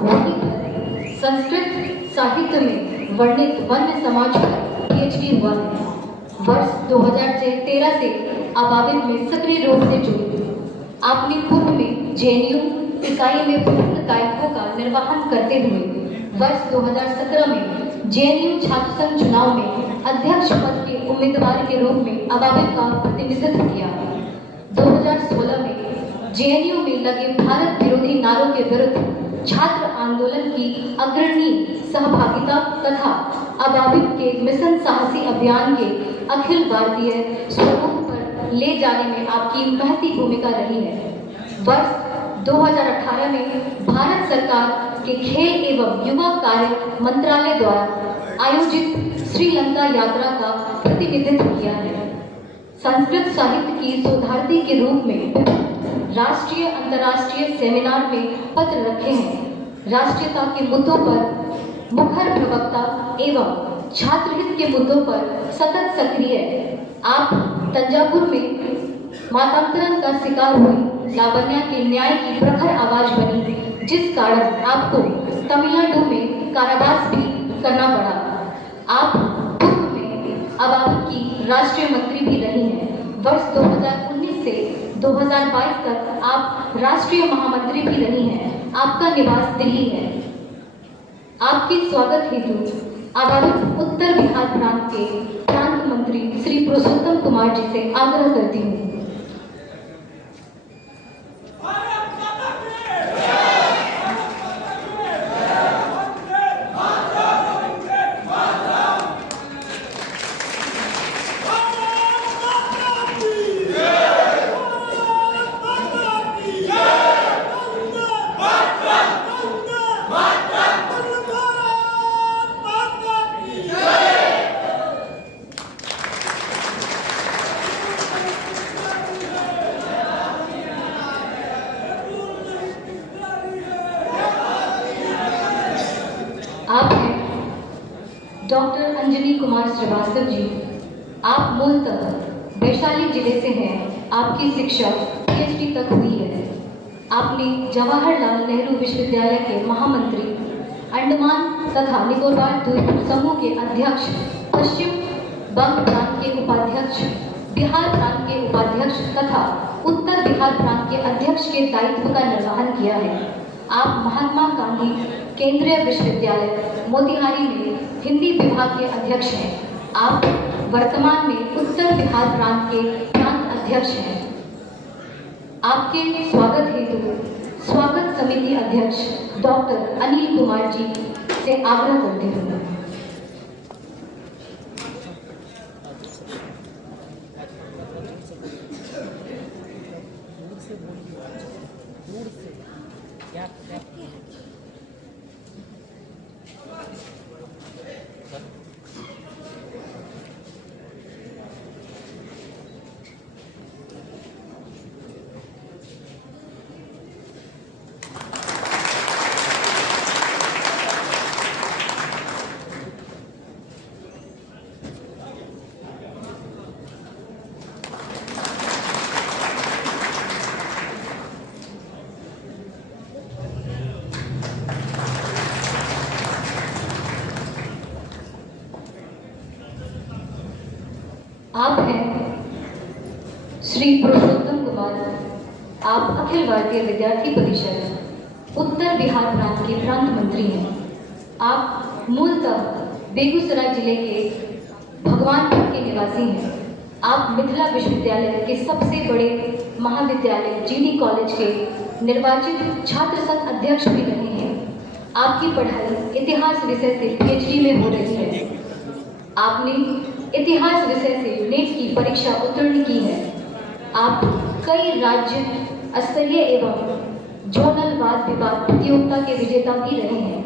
वहीं पर संस्कृत साहित्य में वर्णित वन्य समाज पर PhD हुआ है। वर्ष 2013 से अबाबिल में सक्रिय रूप से जुड़ी। आपने पूर्व में JNU इकाई में विभिन्न दायित्वों का निर्वहन करते हुए वर्ष 2017 में JNU छात्र संघ चुनाव में अध्यक्ष पद के उम्मीदवार के रूप में अबाबिल का प्रतिनिधित्व किया। 2016 में JNU में लगे भारत विरोधी नारों के विरुद्ध छात्र आंदोलन की अग्रणी सहभागिता तथा अबाबिल के मिशन साहसी अभियान के अखिल भारतीय स्वरूप पर ले जाने में आपकी महती भूमिका रही है। वर्ष 2018 में भारत सरकार के खेल एवं युवा कार्य मंत्रालय द्वारा आयोजित श्रीलंका यात्रा का प्रतिनिधित्व किया है। संस्कृत साहित्य की शोधार्थी के रूप में राष्ट्रीय अंतर्राष्ट्रीय सेमिनार में पत्र रखे हैं। राष्ट्रीयता के मुद्दों पर मुखर प्रवक्ता एवं छात्रहित के मुद्दों पर सतत सक्रिय। आप तंजावुर में मतांतरण का शिकार हुई लावण्या के न्याय की प्रखर आवाज बनी, जिस कारण आपको तमिलनाडु में कारावास भी करना पड़ा। आप पूर्व में अबाबिल की राष्ट्रीय मंत्री भी रही हैं। वर्ष 2019 से 2022 तक आप राष्ट्रीय महामंत्री भी रही हैं। आपका निवास दिल्ली है। आपके स्वागत हेतु अबाबिल उत्तर बिहार प्रांत के प्रांत मंत्री श्री पुरुषोत्तम कुमार जी से आग्रह करती हूँ। आप हैं डॉक्टर अंजनी कुमार श्रीवास्तव जी। आप मूलतः वैशाली जिले से हैं। आपकी शिक्षा PhD तक हुई है। आपने जवाहरलाल नेहरू विश्वविद्यालय के महामंत्री, अंडमान तथा निकोबार द्वीप समूह के अध्यक्ष, पश्चिम बंग प्रांत के उपाध्यक्ष, बिहार प्रांत के उपाध्यक्ष तथा उत्तर बिहार प्रांत के अध्यक्ष के दायित्व का निर्वहन किया है। आप महात्मा गांधी केंद्रीय विश्वविद्यालय मोतिहारी में हिंदी विभाग के अध्यक्ष हैं। आप वर्तमान में उत्तर बिहार प्रांत के प्रांत अध्यक्ष हैं। आपके स्वागत हेतु स्वागत समिति अध्यक्ष डॉक्टर अनिल कुमार जी से आग्रह करते हैं। आप हैं श्री पुरुषोत्तम कुमार। आप अखिल भारतीय विद्यार्थी परिषद उत्तर बिहार प्रांत के प्रांत मंत्री हैं। आप मूलतः बेगूसराय जिले के भगवानपुर के निवासी हैं। आप मिथिला विश्वविद्यालय के सबसे बड़े महाविद्यालय GD कॉलेज के निर्वाचित छात्र संघ अध्यक्ष भी रहे हैं। आपकी पढ़ाई इतिहास विषय से PhD में हो रही है। आपने इतिहास विषय से NET की परीक्षा उत्तीर्ण की है। आप कई राज्य स्तरीय एवं जोनल वाद विवाद प्रतियोगिता के विजेता भी रहे हैं।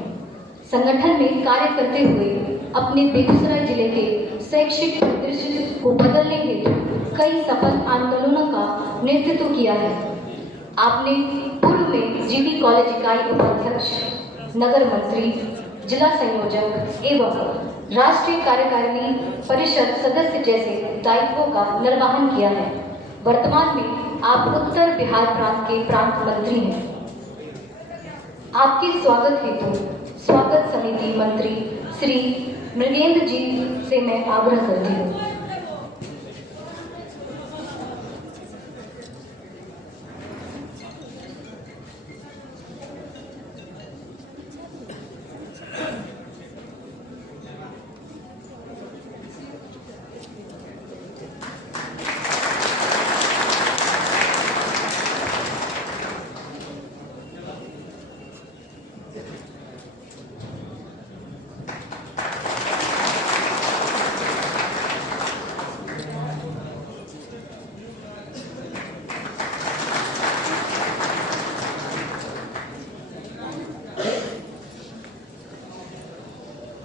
संगठन में कार्य करते हुए अपने बेगूसराय जिले के शैक्षिक परिदृश्य को बदलने हेतु कई सफल आंदोलनों का नेतृत्व किया है। आपने पूर्व में GD कॉलेज इकाई उपाध्यक्ष, नगर मंत्री, जिला संयोजक एवं राष्ट्रीय कार्यकारिणी परिषद सदस्य जैसे दायित्वों का निर्वहन किया है। वर्तमान में आप उत्तर बिहार प्रांत के प्रांत मंत्री हैं। आपके स्वागत हेतु स्वागत समिति मंत्री श्री मृगेंद्र जी से मैं आग्रह करती हूँ।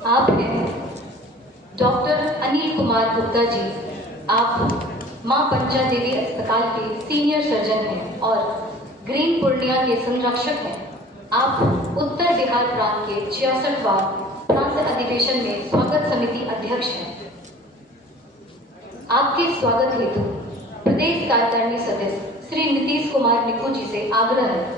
आप हैं डॉक्टर अनिल कुमार गुप्ता जी। आप मां पंचा देवी अस्पताल के सीनियर सर्जन हैं और ग्रीन पूर्णिया के संरक्षक हैं। आप उत्तर बिहार प्रांत के 66वां प्रांत अधिवेशन में स्वागत समिति अध्यक्ष हैं। आपके स्वागत हेतु प्रदेश कार्यकारिणी सदस्य श्री नीतीश कुमार निक्कू जी से आग्रह है।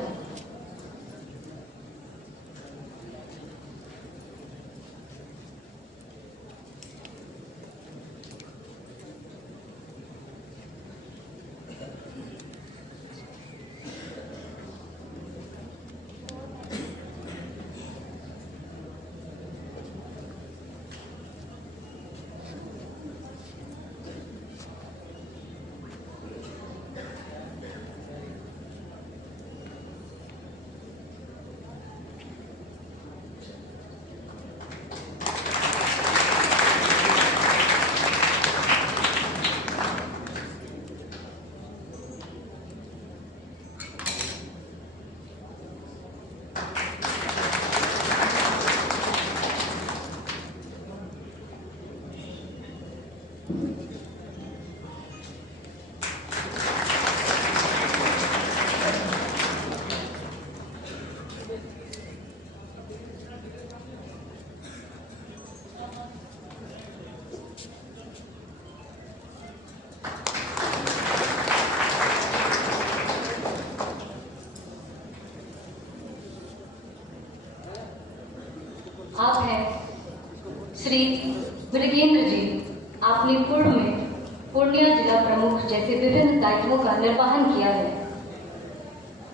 आप हैं श्री मृगेंद्र जी। आपने पूर्व में पूर्णिया जिला प्रमुख जैसे विभिन्न दायित्वों का निर्वहन किया है।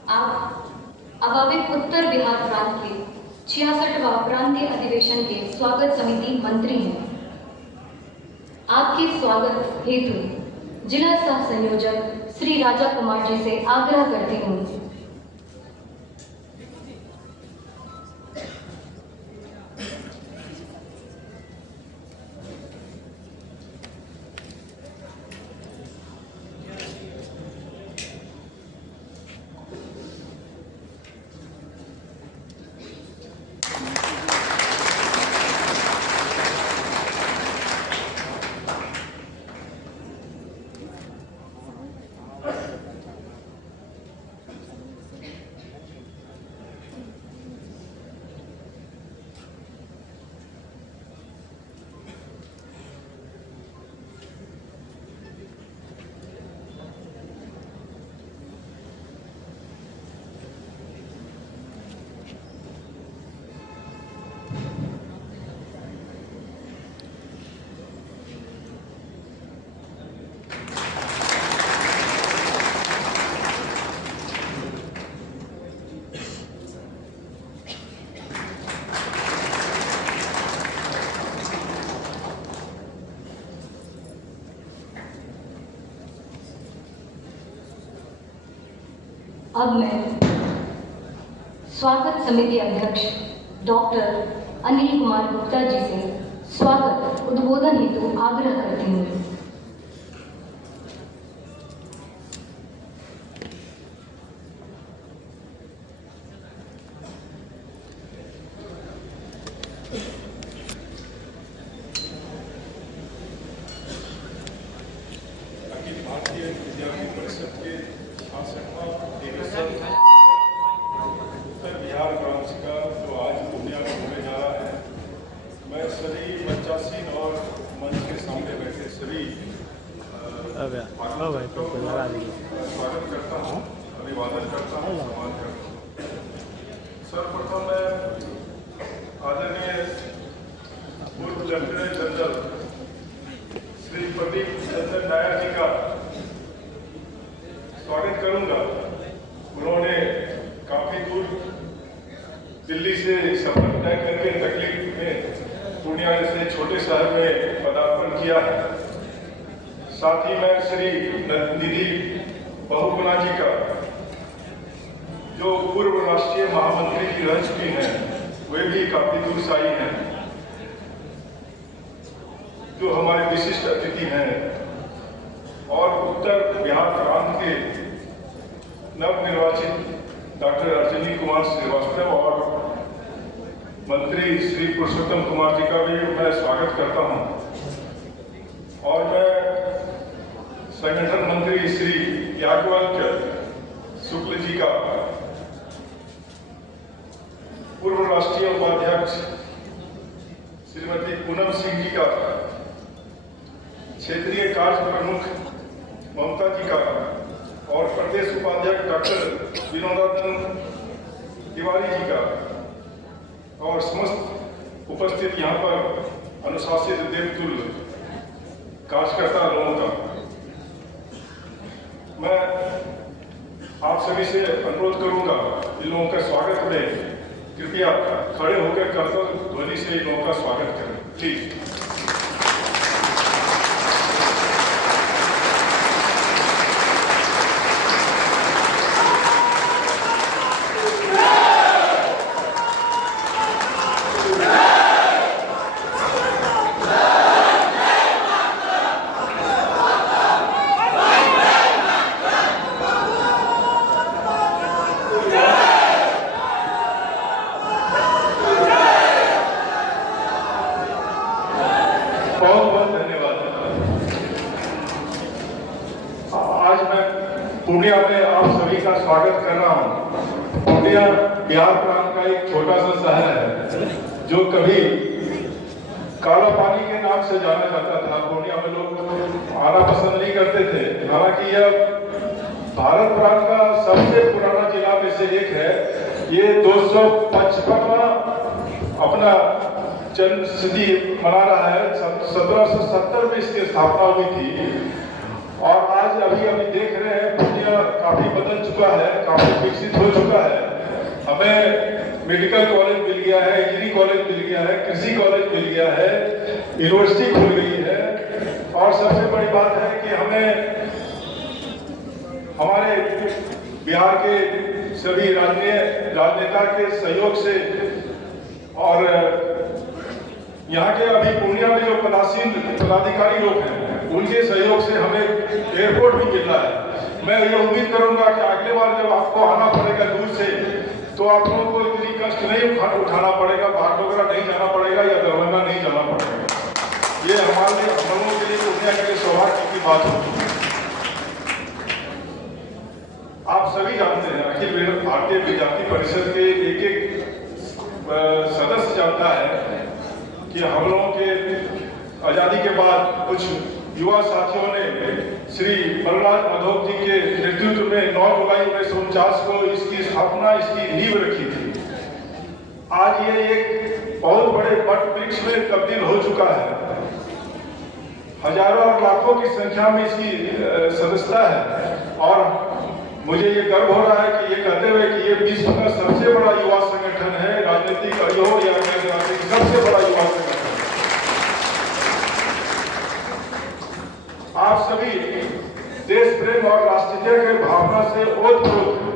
आप अभावित उत्तर बिहार प्रांत के 66वां प्रांतीय अधिवेशन के स्वागत समिति मंत्री हैं। आपके स्वागत हेतु जिला सह संयोजक श्री राजा कुमार जी से आग्रह करती हूँ। अब मैं स्वागत समिति अध्यक्ष डॉक्टर अनिल कुमार गुप्ता जी से स्वागत उद्बोधन हेतु आग्रह करती हूँ। भारतीय विद्यार्थी परिषद के 66वां उत्तर बिहार ब्रांच का जो आज पूर्णिया में होने जा रहा है, मैं सभी मंचासीन और मंच के सामने बैठे सभी स्वागत करता हूँ, अभिवादन करता हूँ, सम्मान करता हूँ। सर्वप्रथम दिल्ली से सफर तय करके तकलीफ में पूर्णिया जैसे छोटे शहर में पदार्पण किया है। साथ ही मैं श्री निधि बहुगुणा जी का, जो पूर्व राष्ट्रीय महामंत्री की रह चुकी हैं, वे भी काफी दूर से आई हैं, जो हमारे विशिष्ट अतिथि हैं, और उत्तर बिहार प्रांत के नवनिर्वाचित डॉक्टर अर्जुनी कुमार श्रीवास्तव और मंत्री श्री पुरुषोत्तम कुमार जी का भी मैं स्वागत करता हूं। और मैं संगठन मंत्री श्री याज्ञवल्क्य शुक्ल जी का, पूर्व राष्ट्रीय उपाध्यक्ष श्रीमती पूनम सिंह जी का, क्षेत्रीय कार्य प्रमुख ममता जी का और प्रदेश उपाध्यक्ष डॉक्टर विनोदानंद तिवारी जी का और समस्त उपस्थित यहाँ पर अनुशासित देवतुल्य कार्यकर्ता लोगों का मैं आप सभी से अनुरोध करूंगा, इन लोगों का स्वागत में कृपया खड़े होकर कर्तव्य ध्वनि से इन लोगों का स्वागत करें, प्लीज। बहुत बहुत धन्यवाद। आज मैं पूर्णिया में आप सभी का स्वागत कर रहा हूँ। पूर्णिया बिहार प्रांत का एक छोटा सा शहर है, जो कभी काला पानी के नाम से जाना जाता था। पूर्णिया में लोग आना पसंद नहीं करते थे। हालांकि यह भारत प्रांत का सबसे पुराना जिला में से एक है। ये 255वां अपना जन्म सिद्धि मना रहा है। 1770 में इसकी स्थापना हुई थी और आज अभी देख रहे हैं पूर्णिया काफी बदल चुका है, काफी विकसित हो चुका है। हमें मेडिकल कॉलेज मिल गया है, इंजीनियरिंग कॉलेज मिल गया है, कृषि कॉलेज मिल गया है, यूनिवर्सिटी खुल गई है और सबसे बड़ी बात है कि हमें हमारे बिहार के सभी राजनेता के सहयोग से और यहाँ के अभी पूर्णिया में जो पदाधिकारी लोग हैं, उनके सहयोग से हमें एयरपोर्ट भी मिल रहा है। मैं ये उम्मीद करूंगा कि अगले बार जब आपको आना पड़ेगा दूर से, तो आप लोगों को इतनी कष्ट नहीं उठाना पड़ेगा, भागडोगरा नहीं जाना पड़ेगा या दरभंगा नहीं जाना पड़ेगा। ये हमारे लिए, हम लोगों के लिए पूर्णिया के लिए सौभाग्य की बात होगी। आप सभी जानते हैं, अखिल भारतीय विद्यार्थी परिषद के एक सदस्य जानता है कि हम लोगों के आजादी के बाद कुछ युवा साथियों ने श्री बलराज माधव जी के नेतृत्व में 9 जुलाई 1949 को इसकी स्थापना, इसकी नींव रखी थी। आज ये एक बहुत बड़े वट वृक्ष में तब्दील हो चुका है। हजारों और लाखों की संख्या में इसकी सदस्यता है और मुझे ये गर्व हो रहा है कि ये कहते हुए कि ये विश्व का सबसे बड़ा युवा संगठन है, राजनीतिक आयोग या सबसे बड़ा युवा संगठन। आप सभी देश प्रेम और राष्ट्रीयता के भावना से ओतप्रोत हैं।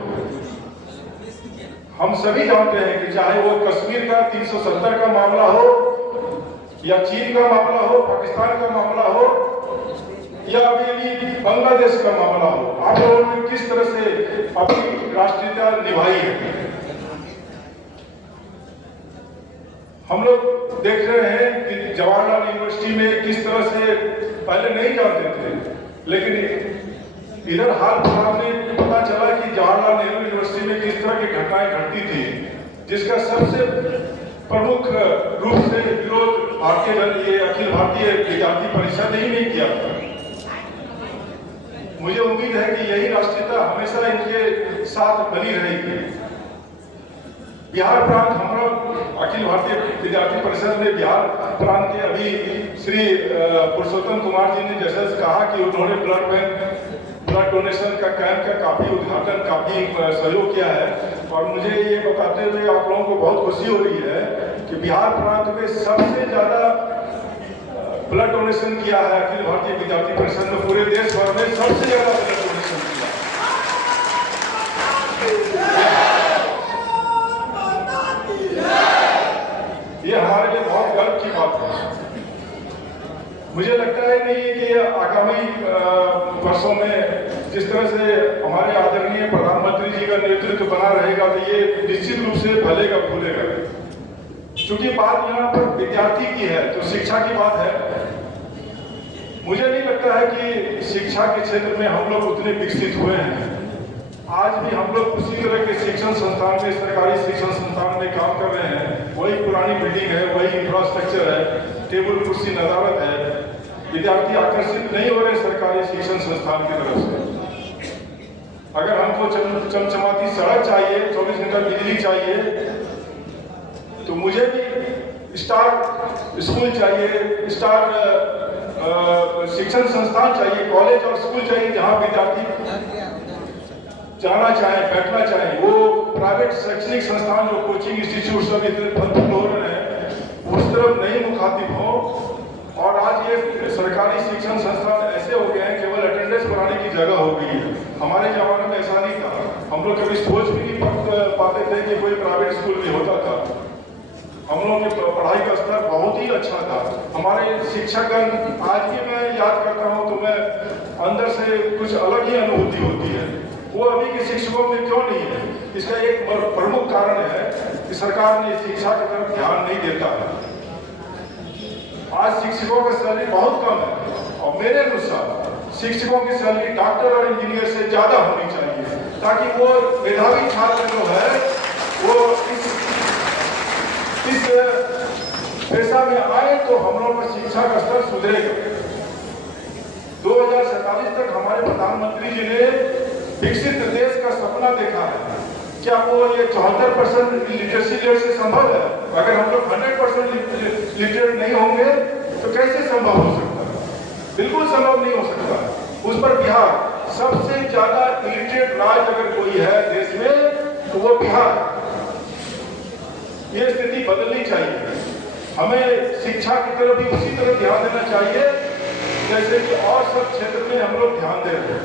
हम सभी जानते हैं कि चाहे वो कश्मीर का 370 का मामला हो या चीन का मामला हो, पाकिस्तान का मामला हो या अभी बांग्लादेश का मामला हो, आप लोगों ने किस तरह से अपनी राष्ट्रीयता निभाई है। हम लोग देख रहे हैं कि जवाहरलाल यूनिवर्सिटी में किस तरह से पहले नहीं जानते थे, लेकिन इधर हाल फिलहाल में पता चला कि जवाहरलाल नेहरू यूनिवर्सिटी में किस तरह की घटनाएं घटती थी, जिसका सबसे प्रमुख रूप से विरोध अखिल भारतीय विद्यार्थी परिषद ही नहीं किया। मुझे उम्मीद है कि यही राष्ट्रीयता हमेशा इनके साथ बनी रहेगी। बिहार प्रांत, हमारा अखिल भारतीय विद्यार्थी परिषद ने बिहार प्रांत के अभी श्री पुरुषोत्तम कुमार जी ने जैसे कहा कि उन्होंने ब्लड ब्लड डोनेशन का कैंप का काफी उद्घाटन, काफी सहयोग किया है। और मुझे ये बताते हुए आप लोगों को बहुत खुशी हो रही है कि बिहार प्रांत में सबसे ज्यादा ब्लड डोनेशन किया है अखिल भारतीय विद्यार्थी परिषद ने, पूरे देश भर में सबसे ज्यादा ब्लड डोनेशन किया। ये हमारे लिए बहुत गर्व की बात है। मुझे लगता है कि आगामी वर्षों में जिस तरह से हमारे आदरणीय प्रधानमंत्री जी का नेतृत्व बना रहेगा तो ये निश्चित रूप से फैलेगा फूलेगा। क्योंकि बात यहाँ पर विद्यार्थी की है तो शिक्षा की बात है। मुझे नहीं लगता है कि शिक्षा के क्षेत्र में हम लोग उतने विकसित हुए हैं। आज भी हम लोग उसी तरह के शिक्षण संस्थान में, सरकारी शिक्षण संस्थान में काम कर रहे हैं। वही पुरानी बिल्डिंग है, वही इंफ्रास्ट्रक्चर है, टेबल कुर्सी नदारत है। विद्यार्थी आकर्षित नहीं हो रहे सरकारी शिक्षण संस्थान की तरफ से। अगर हमको चमचमाती सड़क चाहिए, 24 घंटा बिजली चाहिए, तो मुझे भी स्टार स्कूल चाहिए, स्टार शिक्षण संस्थान चाहिए, कॉलेज और स्कूल चाहिए जहाँ विद्यार्थी जाना चाहे, बैठना चाहे। वो प्राइवेट शैक्षणिक संस्थान जो कोचिंग इंस्टीट्यूट सब इतने फल हो रहे हैं उस तरफ नहीं मुखातिब हो। और आज ये सरकारी शिक्षण संस्थान ऐसे हो गए हैं केवल अटेंडेंस बढ़ाने की जगह हो गई है। हमारे जमाने में ऐसा नहीं था। हम लोग कभी सोच भी नहीं पाते थे कि कोई प्राइवेट स्कूल भी होता था। हम लोगों की पढ़ाई का स्तर बहुत ही अच्छा था। हमारे शिक्षकगण आज भी मैं याद करता हूँ तो मैं अंदर से कुछ अलग ही अनुभूति होती है। वो अभी के शिक्षकों में क्यों नहीं है? इसका एक प्रमुख कारण है कि सरकार ने शिक्षा की तरफ ध्यान नहीं देता है। आज शिक्षकों का सैलरी बहुत कम है और मेरे अनुसार शिक्षकों की सैलरी डॉक्टर और इंजीनियर से ज्यादा होनी चाहिए, ताकि वो मेधावी छात्र जो है वो इस पेशा में आए तो हम लोग का शिक्षा का स्तर सुधरेगा। 2047 तक हमारे प्रधानमंत्री जी ने विकसित देश का सपना देखा है। क्या वो ये 74% लिटरेसी रेट से संभव है? अगर हम लोग 100% लिटरेट नहीं होंगे तो कैसे संभव हो सकता है? बिल्कुल संभव नहीं हो सकता। उस पर बिहार सबसे ज्यादा इलिटरेट राज्य अगर कोई है देश में तो वो बिहार। ये स्थिति बदलनी चाहिए। हमें शिक्षा की तरफ भी उसी तरह ध्यान देना चाहिए जैसे कि और सब क्षेत्र में हम लोग ध्यान दे रहे हैं।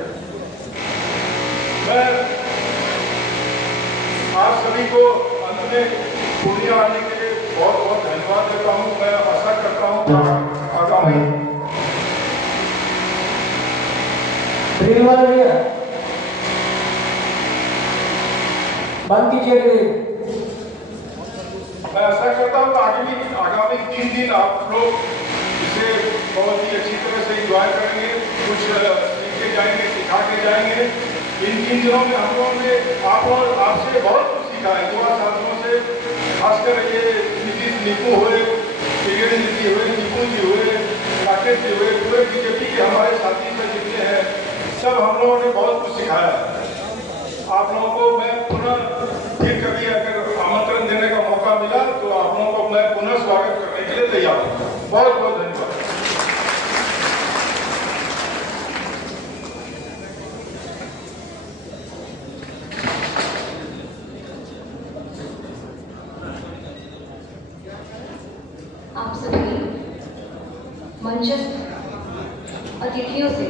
मैं आप सभी को अंत में पूर्णिया आने के लिए बहुत बहुत धन्यवाद देता हूं। मैं आशा करता हूं कि आगामी बंद कीजिए। मैं आशा करता हूं कि आगामी 3 दिन आप लोग इसे बहुत ही अच्छी तरह से एंजॉय करेंगे, कुछ सीख के जाएंगे, सिखा के जाएंगे। इन 3 दिनों में हम लोगों ने आपसे बहुत कुछ सीखा है। युवा छात्रों से खासकर ये नीतीश निपू हुए, किरण जी हुए, निपुण जी हुए, राकेश जी हुए, पूरे बीजेपी के हमारे साथी में जितने हैं सब हम लोगों ने बहुत कुछ सिखाया। आप लोगों को मैं पुनः फिर कभी अगर आमंत्रण देने का मौका मिला तो आप लोगों को मैं पुनः स्वागत करने के लिए तैयार हूँ। बहुत बहुत धन्यवाद। आप सभी मंचस्थ अतिथियों से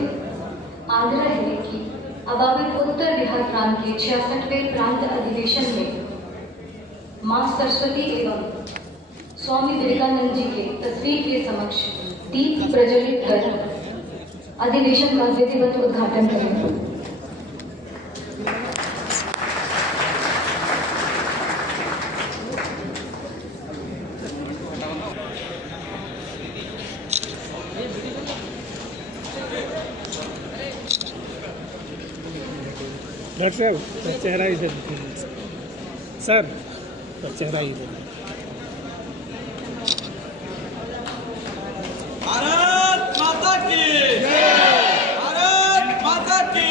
आग्रह है कि अबाबिल उत्तर बिहार प्रांत के 66वें प्रांत अधिवेशन में मां सरस्वती एवं स्वामी विवेकानंद जी के तस्वीर के समक्ष दीप प्रज्वलित कर अधिवेशन का विधिवत उद्घाटन करें। डॉक्टर साहब चेहरा इधर सर, चेहरा इधर। भारत माता की भारत माता की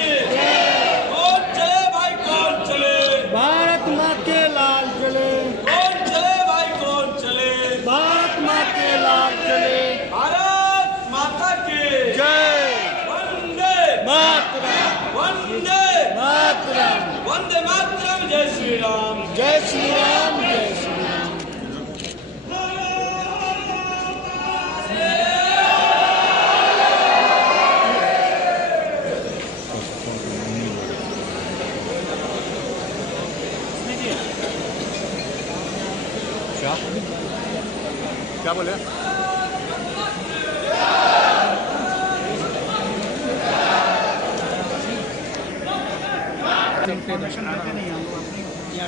कौन चले भाई कौन चले, भारत माँ के लाल चले, कौन चले भाई कौन चले, भारत माँ के लाल चले, भारत माता की जय वंदे मातरम, वंदे क्या बोले?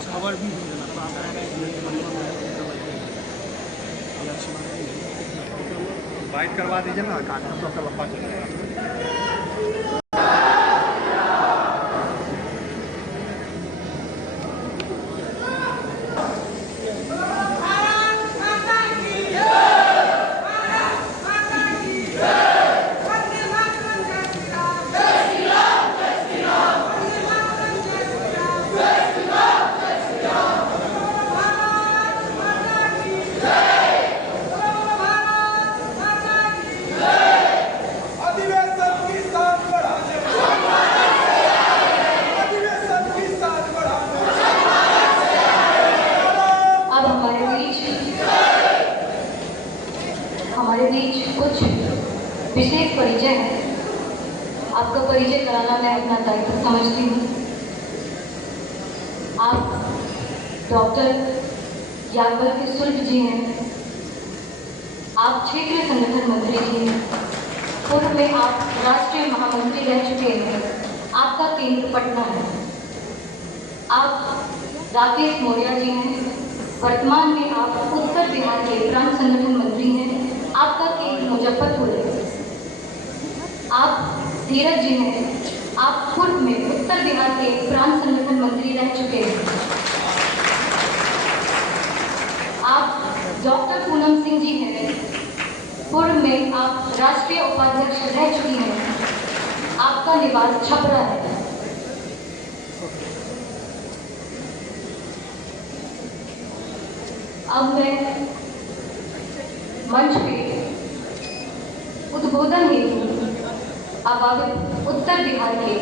खबर भी बाइट करवा दीजिए ना, कागज तो लंबा चलेगा। हमारे बीच कुछ विशेष परिचय है। आपका परिचय कराना मैं अपना दायित्व समझती हूँ। आप डॉक्टर याज्ञवल्क्य शुक्ल जी हैं। आप क्षेत्रीय संगठन मंत्री जी हैं। पूर्व में आप राष्ट्रीय महामंत्री रह चुके हैं। आपका केंद्र पटना है। आप राकेश मौर्य जी हैं। वर्तमान में आप उत्तर बिहार के प्रांत संगठन मंत्री हैं। आपका केंद्र मुजफ्फरपुर है। आप धीरज जी हैं। आप पूर्व में उत्तर बिहार के प्रांत संगठन मंत्री रह चुके हैं। आप डॉक्टर पूनम सिंह जी हैं। पूर्व में आप राष्ट्रीय उपाध्यक्ष रह चुकी हैं। आपका निवास छपरा है। अब मैं मंच पे उद्बोधन हेतु आवावित उत्तर बिहार के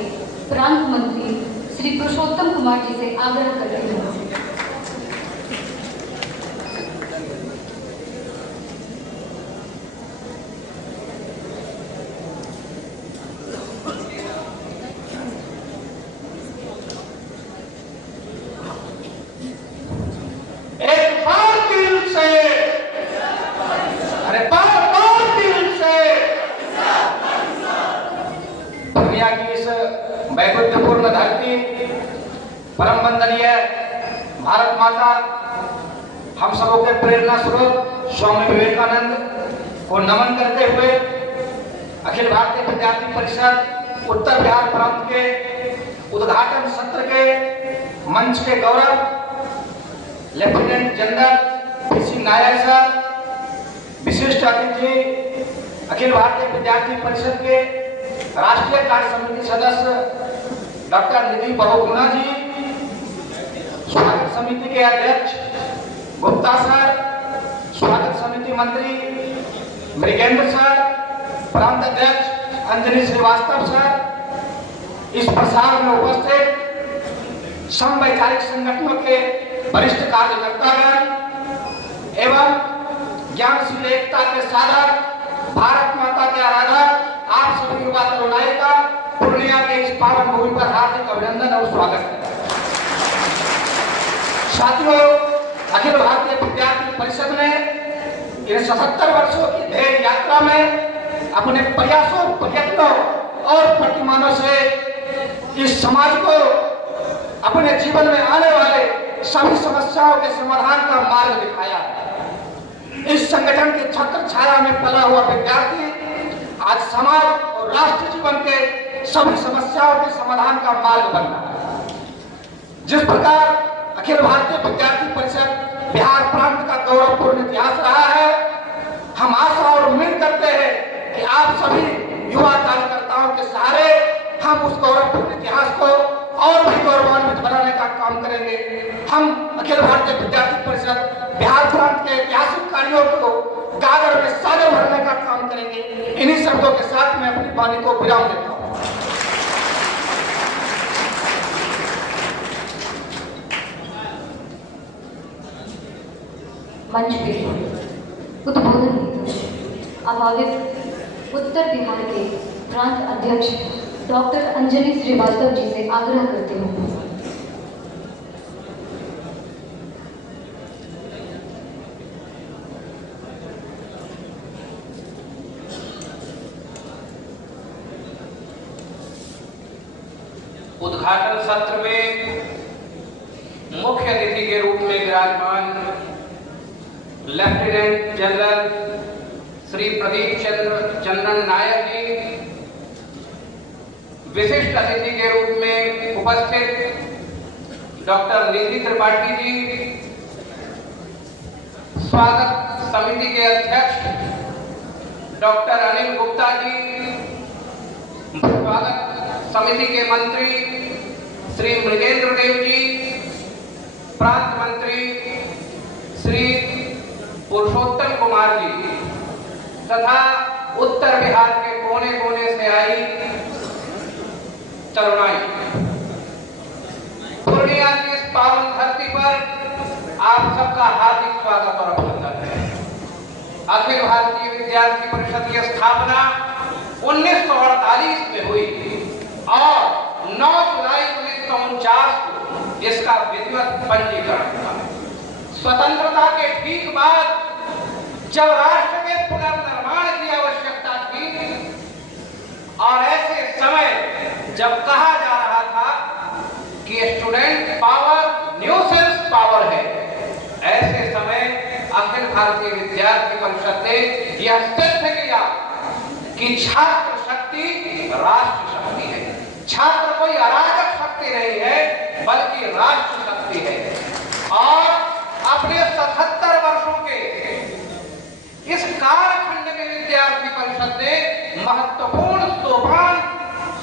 प्रांत मंत्री श्री पुरुषोत्तम कुमार जी से आग्रह करती हूँ। वैविध्यपूर्ण धरती, परम वंदनीय भारत माता, हम सबों के प्रेरणा स्रोत स्वामी विवेकानंद को नमन करते हुए अखिल भारतीय विद्यार्थी परिषद उत्तर बिहार प्रांत के उद्घाटन सत्र के मंच के गौरव lieutenant general PC Nair sir, विशिष्ट अतिथि अखिल भारतीय विद्यार्थी परिषद के राष्ट्रीय कार्य समिति सदस्य डॉक्टर निधि बहुगुणा जी, स्वागत समिति के अध्यक्ष गुप्ता सर, स्वागत समिति मंत्री मृगेंद्र सर, प्रांत अध्यक्ष अंजलि श्रीवास्तव सर, इस प्रसार में उपस्थित समवैचारिक संगठनों के वरिष्ठ कार्यकर्तागण एवं ज्ञानशील एकता के साधक, भारत माता के आराधक, आप सभी युवा तरुणाई का पूर्णिया के इस पावन भूमि पर हार्दिक अभिनंदन और स्वागत है। साथियों, अखिल भारतीय विद्यार्थी परिषद ने इन 77 वर्षों की ध्येय यात्रा में अपने प्रयासों, प्रयत्नों और प्रतिमानों से इस समाज को अपने जीवन में आने वाले सभी समस्याओं के समाधान का मार्ग दिखाया है। इस संगठन की छत्र छाया में पला हुआ विद्यार्थी आज समाज और राष्ट्र जीवन के सभी समस्याओं के समाधान का मार्ग बन रहा है। जिस प्रकार अखिल भारतीय विद्यार्थी परिषद बिहार प्रांत का गौरवपूर्ण इतिहास रहा है, हम आशा और उम्मीद करते हैं कि आप सभी युवा कार्यकर्ताओं के सहारे हम उस गौरवपूर्ण इतिहास को और भी गौरवान्वित बनाने का काम करेंगे। हम अखिल भारतीय विद्यार्थी परिषद बिहार प्रांत के ऐतिहासिक कार्यों को गागर में सागर भरने का काम करेंगे। इन्हीं शब्दों के साथ मैं अपनी वाणी को विराम देता हूँ। मंच पे उद्बोधन हेतु आवावित उत्तर बिहार के प्रांत अध्यक्ष डॉक्टर अंजलि श्रीवास्तव जी से आग्रह करती हूँ। उद्घाटन सत्र में मुख्य अतिथि के रूप में विराजमान लेफ्टिनेंट जनरल श्री प्रदीप चंद्रन नायक जी, विशिष्ट अतिथि के रूप में उपस्थित डॉक्टर निधि त्रिपाठी जी, स्वागत समिति के अध्यक्ष डॉक्टर अनिल गुप्ता जी, स्वागत समिति के मंत्री श्री मृगेंद्र देव जी, प्रांत मंत्री श्री पुरुषोत्तम कुमार जी तथा उत्तर बिहार के कोने कोने से आई तरुणाई। पूर्णिया की इस पावन धरती पर आप सबका हार्दिक स्वागत और अभिनंदन है। अखिल भारतीय विद्यार्थी परिषद की स्थापना 1948 में हुई और 9 जुलाई 1949 को इसका विधिवत पंजीकरण हुआ। स्वतंत्रता के ठीक बाद जब राष्ट्र के पुनर्निर्माण की आवश्यकता थी और ऐसे समय जब कहा जा रहा था कि स्टूडेंट पावर न्यूसेंस पावर है, ऐसे समय अखिल भारतीय विद्यार्थी परिषद ने यह सिद्ध किया कि छात्र शक्ति राष्ट्र शक्ति है। छात्र कोई अराजक शक्ति नहीं है बल्कि राष्ट्र शक्ति है। और अपने 77 वर्षों के इस कालखंड में विद्यार्थी परिषद ने महत्वपूर्ण सोपान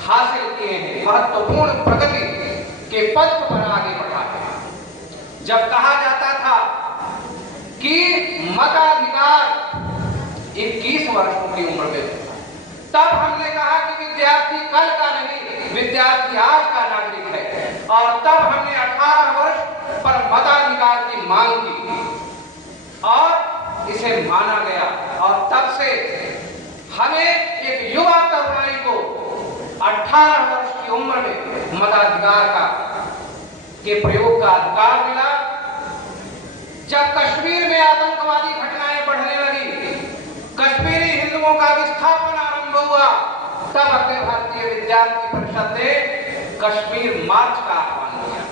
हासिल किए हैं, महत्वपूर्ण प्रगति के पथ पर आगे बढ़ा है। जब कहा जाता था कि मताधिकार 21 वर्षों की उम्र में होता, तब हमने कहा कि विद्यार्थी कल का नहीं, विद्यार्थी आज का नागरिक है। और तब हमने 18 वर्ष पर मताधिकार की मांग की और इसे माना गया। और तब से हमें एक युवा तरुणाई को 18 वर्ष की उम्र में मताधिकार का के प्रयोग का अधिकार मिला। जब कश्मीर में आतंकवादी घटनाएं बढ़ने लगी, कश्मीरी हिंदुओं का विस्थापन आरंभ हुआ, तब अखिल भारतीय विद्यार्थी परिषद ने कश्मीर मार्च का आह्वान किया।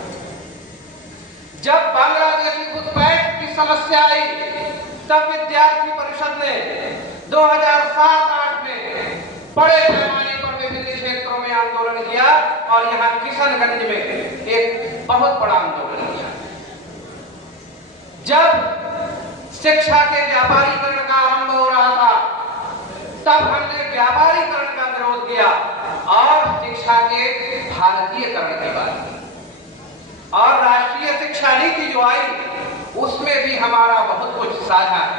जब बांग्लादेशी घुसपैठ की समस्या आई, तब विद्यार्थी परिषद ने 2007-8 में बड़े पैमाने पर विभिन्न क्षेत्रों में आंदोलन किया और यहाँ किशनगंज में एक बहुत बड़ा आंदोलन किया। जब शिक्षा के व्यापारीकरण का आरंभ हो रहा था, तब हमने व्यापारीकरण का विरोध किया और शिक्षा के भारतीयकरण की बात की। और राष्ट्रीय शिक्षा नीति जो आई, उसमें भी हमारा बहुत कुछ साझा है।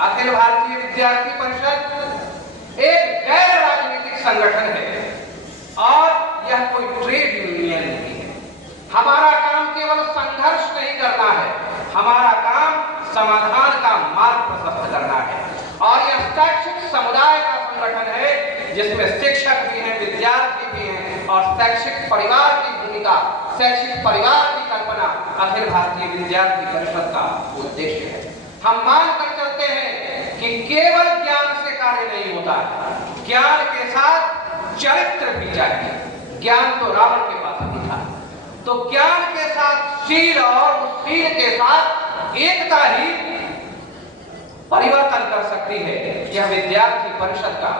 अखिल भारतीय विद्यार्थी परिषद एक गैर राजनीतिक संगठन है और यह कोई ट्रेड यूनियन नहीं है। हमारा काम केवल संघर्ष नहीं करना है, हमारा काम समाधान का मार्ग प्रशस्त करना है। और यह शैक्षिक समुदाय का संगठन है जिसमें शिक्षक भी हैं, विद्यार्थी भी हैं और शैक्षिक परिवार की भूमिका, शैक्षिक परिवार की कल्पना अखिल भारतीय विद्यार्थी परिषद का उद्देश्य है। हम मान कर चलते हैं कि केवल ज्ञान से कार्य नहीं होता है, ज्ञान के साथ चरित्र भी चाहिए। ज्ञान तो रावण के पास भी था, तो ज्ञान के साथ शील और उस शील के साथ एकता ही परिवर्तन कर सकती है। यह विद्यार्थी परिषद का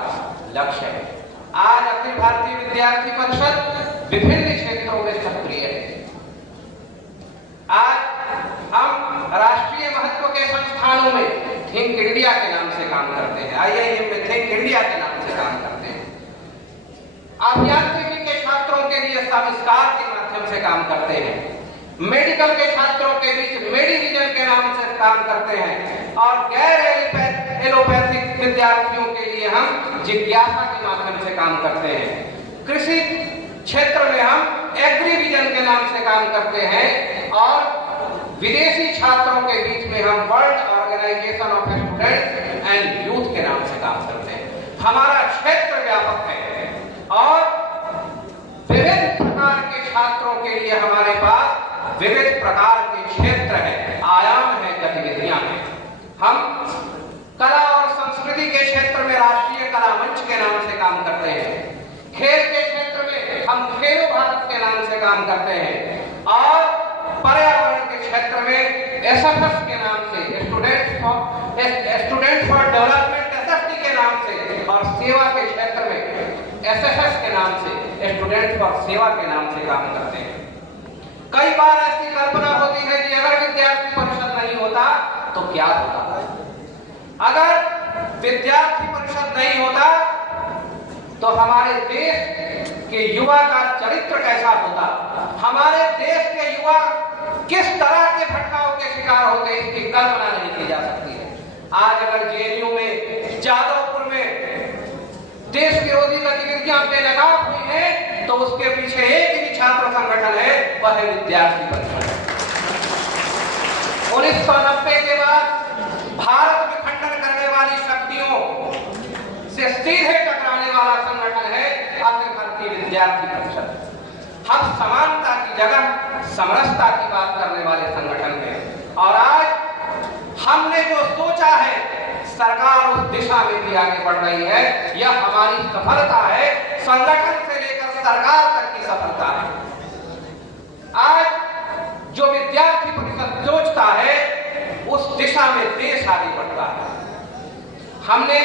लक्ष्य है। आज अखिल भारतीय विद्यार्थी परिषद विभिन्न क्षेत्रों में सक्रिय है। आज हम राष्ट्रीय महत्व के संस्थानों में थिंक इंडिया के नाम से काम करते हैं, IIM में थिंक इंडिया के नाम से काम करते हैं। अभियांत्रिकी के छात्रों के लिए आविष्कार के माध्यम से काम करते हैं। मेडिकल के छात्रों के बीच मेडिविजन के नाम से काम करते हैं और गैर एलोपैथिक विद्यार्थियों के लिए हम जिज्ञासा के माध्यम से काम करते हैं। कृषि क्षेत्र में हम एग्रीविजन के नाम से काम करते हैं और विदेशी छात्रों के बीच में हम world organisation of students and youth के नाम से काम करते हैं। हमारा क्षेत्र व्यापक है और विविध प्रकार के छात्रों के लिए हमारे पास विविध प्रकार के क्षेत्र हैं, आयाम है, गतिविधियां हैं। हम कला और संस्कृति के क्षेत्र में राष्ट्रीय कला मंच के नाम से काम करते हैं। खेल के क्षेत्र में हम हम खेलो भारत के नाम से काम करते हैं और पर्यावरण के क्षेत्र में एसएफएस के नाम से स्टूडेंट फॉर डेवलपमेंट एसएफटी के नाम से और सेवा के क्षेत्र में एसएफएस के नाम से स्टूडेंट फॉर सेवा के नाम से काम करते हैं। कई बार ऐसी कल्पना होती है कि अगर विद्यार्थी परिषद नहीं होता तो क्या होता। अगर विद्यार्थी परिषद नहीं होता तो हमारे देश के युवा का चरित्र कैसा होता, हमारे देश के युवा किस तरह के भटकाव के शिकार होते, इसकी कल्पना नहीं की जा सकती है। आज अगर जेएनयू में, जादवपुर में देश विरोधी गतिविधियां बेनकाब हुई हैं तो उसके पीछे एक ही छात्र संगठन है, वह है विद्यार्थी परिषद। 1990 के बाद भारत में खंडन करने वाली शक्तियों से सीधे टकराने वाला संगठन है अखिल भारतीय विद्यार्थी परिषद। हम समानता की जगह समरसता की बात करने वाले संगठन हैं और आज हमने जो सोचा है सरकार उस दिशा में भी आगे बढ़ रही है। यह हमारी सफलता है, संगठन से लेकर सरकार तक की सफलता है। आज जो विद्यार्थी परिषद सोचता है उस दिशा में देश आगे बढ़ता है। हमने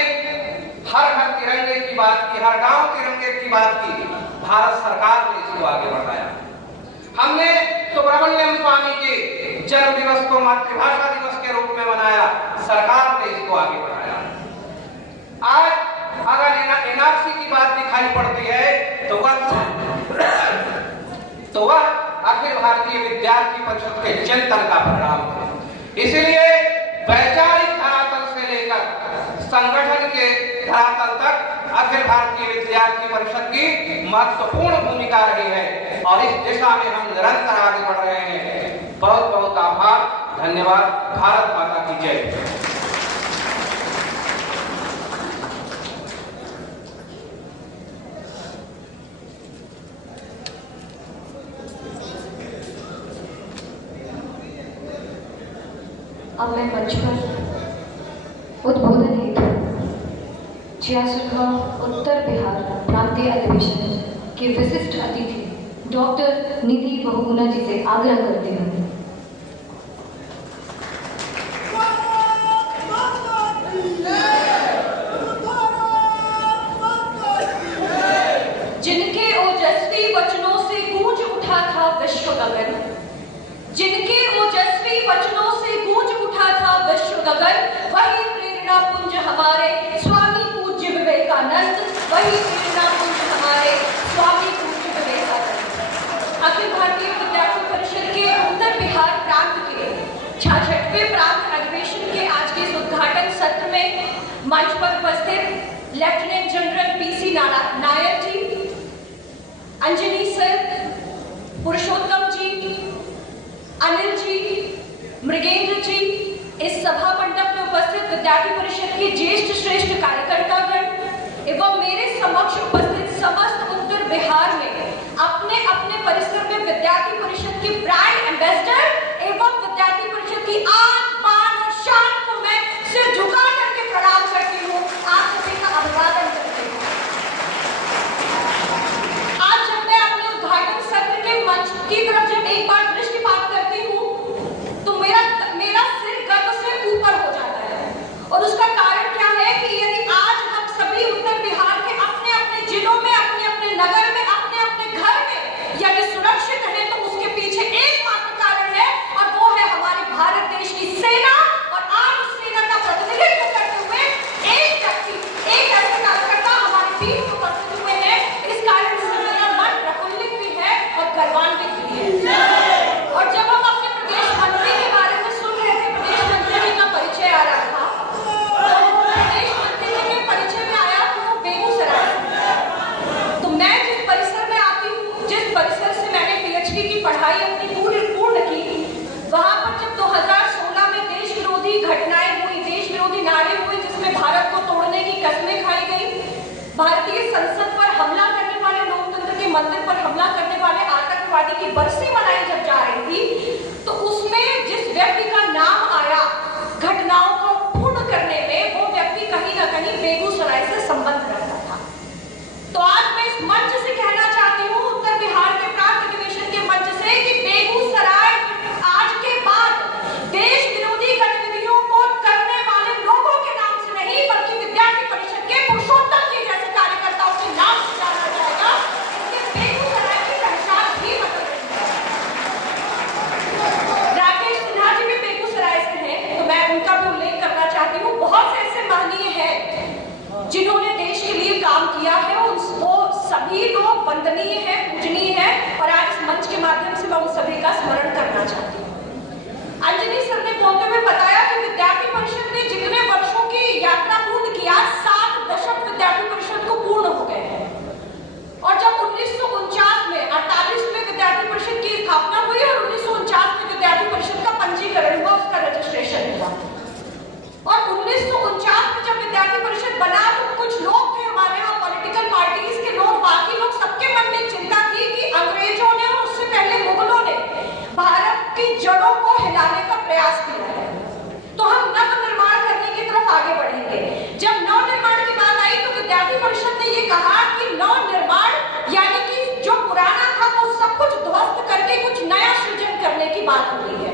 हर घर तिरंगे की बात की, हर गांव तिरंगे की बात की, भारत सरकार ने इसको आगे बढ़ाया। हमने सुब्रमण्यम स्वामी के जन्म दिवस को मातृभाषा दिवस के रूप में मनाया, सरकार ने इसको आगे बढ़ाया। आज अगर एनआरसी की बात दिखाई पड़ती है तो वह अखिल भारतीय विद्यार्थी परिषद के चिंतन का परिणाम है। इसलिए वैचारिक धरातल से लेकर संगठन के धरातल तक अखिल भारतीय विद्यार्थी परिषद की महत्वपूर्ण भूमिका रही है और इस दिशा में हम निरंतर आगे बढ़ रहे हैं। बहुत बहुत आभार, धन्यवाद। भारत माता की जय। अब मैं मंच पर उद्बोधन हेतु 66वां उत्तर बिहार प्रांतीय अधिवेशन के विशिष्ट अतिथि डॉक्टर निधि बहुगुणा जी से आग्रह करते हैं। जिनके ओजस्वी वचनों से गूंज उठा था विश्व गगन, जिनके ओजस्वी वचनों से गूंज उठा था विश्व गगन, वही प्रेरणा पुंज हमारे स्वामी पूज्य विवेकानंद, वही प्रेरणा पुंज हमारे स्वामी पूज्य विवेकानंद। अखिल भारतीय विद्यार्थी परिषद के उत्तर बिहार प्रांत के 66वें प्रांत अधिवेशन के आज के इस उद्घाटन सत्र में मंच पर उपस्थित लेफ्टिनेंट जनरल पीसी नायर जी, अंजनी सर, पुरुषोत्तम जी, अनिल जी, मृगेंद्र जी, इस सभा मंडप में उपस्थित विद्यार्थी परिषद के ज्येष्ठ श्रेष्ठ कार्यकर्तागण एवं मेरे समक्ष उपस्थित समस्त उत्तर बिहार में अपने अपने परिसर में विद्यार्थी परिषद के ब्रांड एम्बेसडर एवं विद्यार्थी परिषद की आन बान और शान को मैं सिर झुका करके प्रणाम करती हूँ, आप सभी का अभिवादन करती हूँ। आज जब मैं अपने उद्घाटन सत्र के मंच की तरफ जब एक बार दृष्टिपात करती हूँ तो मेरा सिर गर्व से ऊपर हो जाता है और उसका कारण क्या है कि यदि आज हम सभी उत्तर बिहार के अपने अपने जिलों में, अपने अपने नगर में, अपने अपने घर में यदि सुरक्षित हैं तो उसके पीछे एकमात्र कारण है और वो है हमारे भारत देश की सेना। और आज उस सेना का प्रतिनिधित्व करते हुए एक व्यक्ति, एक ऐसे कार्यकर्ता हमारे बीच उपस्थित हुए हैं। इस कारण से मेरा मन प्रफुल्लित भी है और गर्वान्वित भी है। और जब हम अपने प्रदेश मंत्री के बारे में सुन रहे थे, प्रदेश मंत्री जी का परिचय आ रहा था, तो प्रदेश मंत्री जी के परिचय में आया तो वो बेगूसराय। तो मैं जिस परिसर में आती हूँ, जिस परिसर से मैंने पीएचडी की पढ़ाई अपनी पूर्ण की, वहां पर जब 2016 में देश विरोधी घटनाएं हुई, देश विरोधी नारे हुए जिसमें भारत को तोड़ने की कस्में खाई गई, भारतीय संसद पर हमला करने वाले, लोकतंत्र के मंदिर पर हमला करने वाले आतंकवादी की बरसी मनाई जब जा रही थी, तो उसमें जिस व्यक्ति का नाम आया घटनाओं को पूर्ण करने में, वो व्यक्ति कहीं ना कहीं बेगूसराय से संबंध रखता था। तो आज मैं इस मंच से कहना चाहती हूँ, उत्तर जिन्होंने देश के लिए काम किया है, वो सभी लोग वंदनीय हैं, पूजनीय हैं और आज इस मंच के माध्यम से मैं उन सभी का स्मरण करना चाहती हूँ। अंजनी सर ने बोलते हुए बताया कि विद्यार्थी परिषद ने जितने वर्षों की यात्रा पूर्ण किया, 7 दशक विद्यार्थी परिषद को पूर्ण हो गए हैं। और जब 1949 में 48 में विद्यार्थी परिषद की स्थापना हुई और 1949 में विद्यार्थी परिषद का पंजीकरण हुआ, उसका रजिस्ट्रेशन हुआ। और 1949 में जब विद्यार्थी परिषद बना तो कुछ लोग थे हमारे यहाँ पॉलिटिकल पार्टीज के लोग, बाकी लोग, सबके मन में चिंता थी कि अंग्रेजों ने और उससे पहले मुगलों ने भारत की जड़ों को हिलाने का प्रयास किया है, तो हम नव निर्माण करने की तरफ आगे बढ़ेंगे। जब नव निर्माण की बात आई तो विद्यार्थी परिषद ने ये कहा कि नव निर्माण यानी कि जो पुराना था वो सब कुछ ध्वस्त करके कुछ नया सृजन करने की बात हो रही है।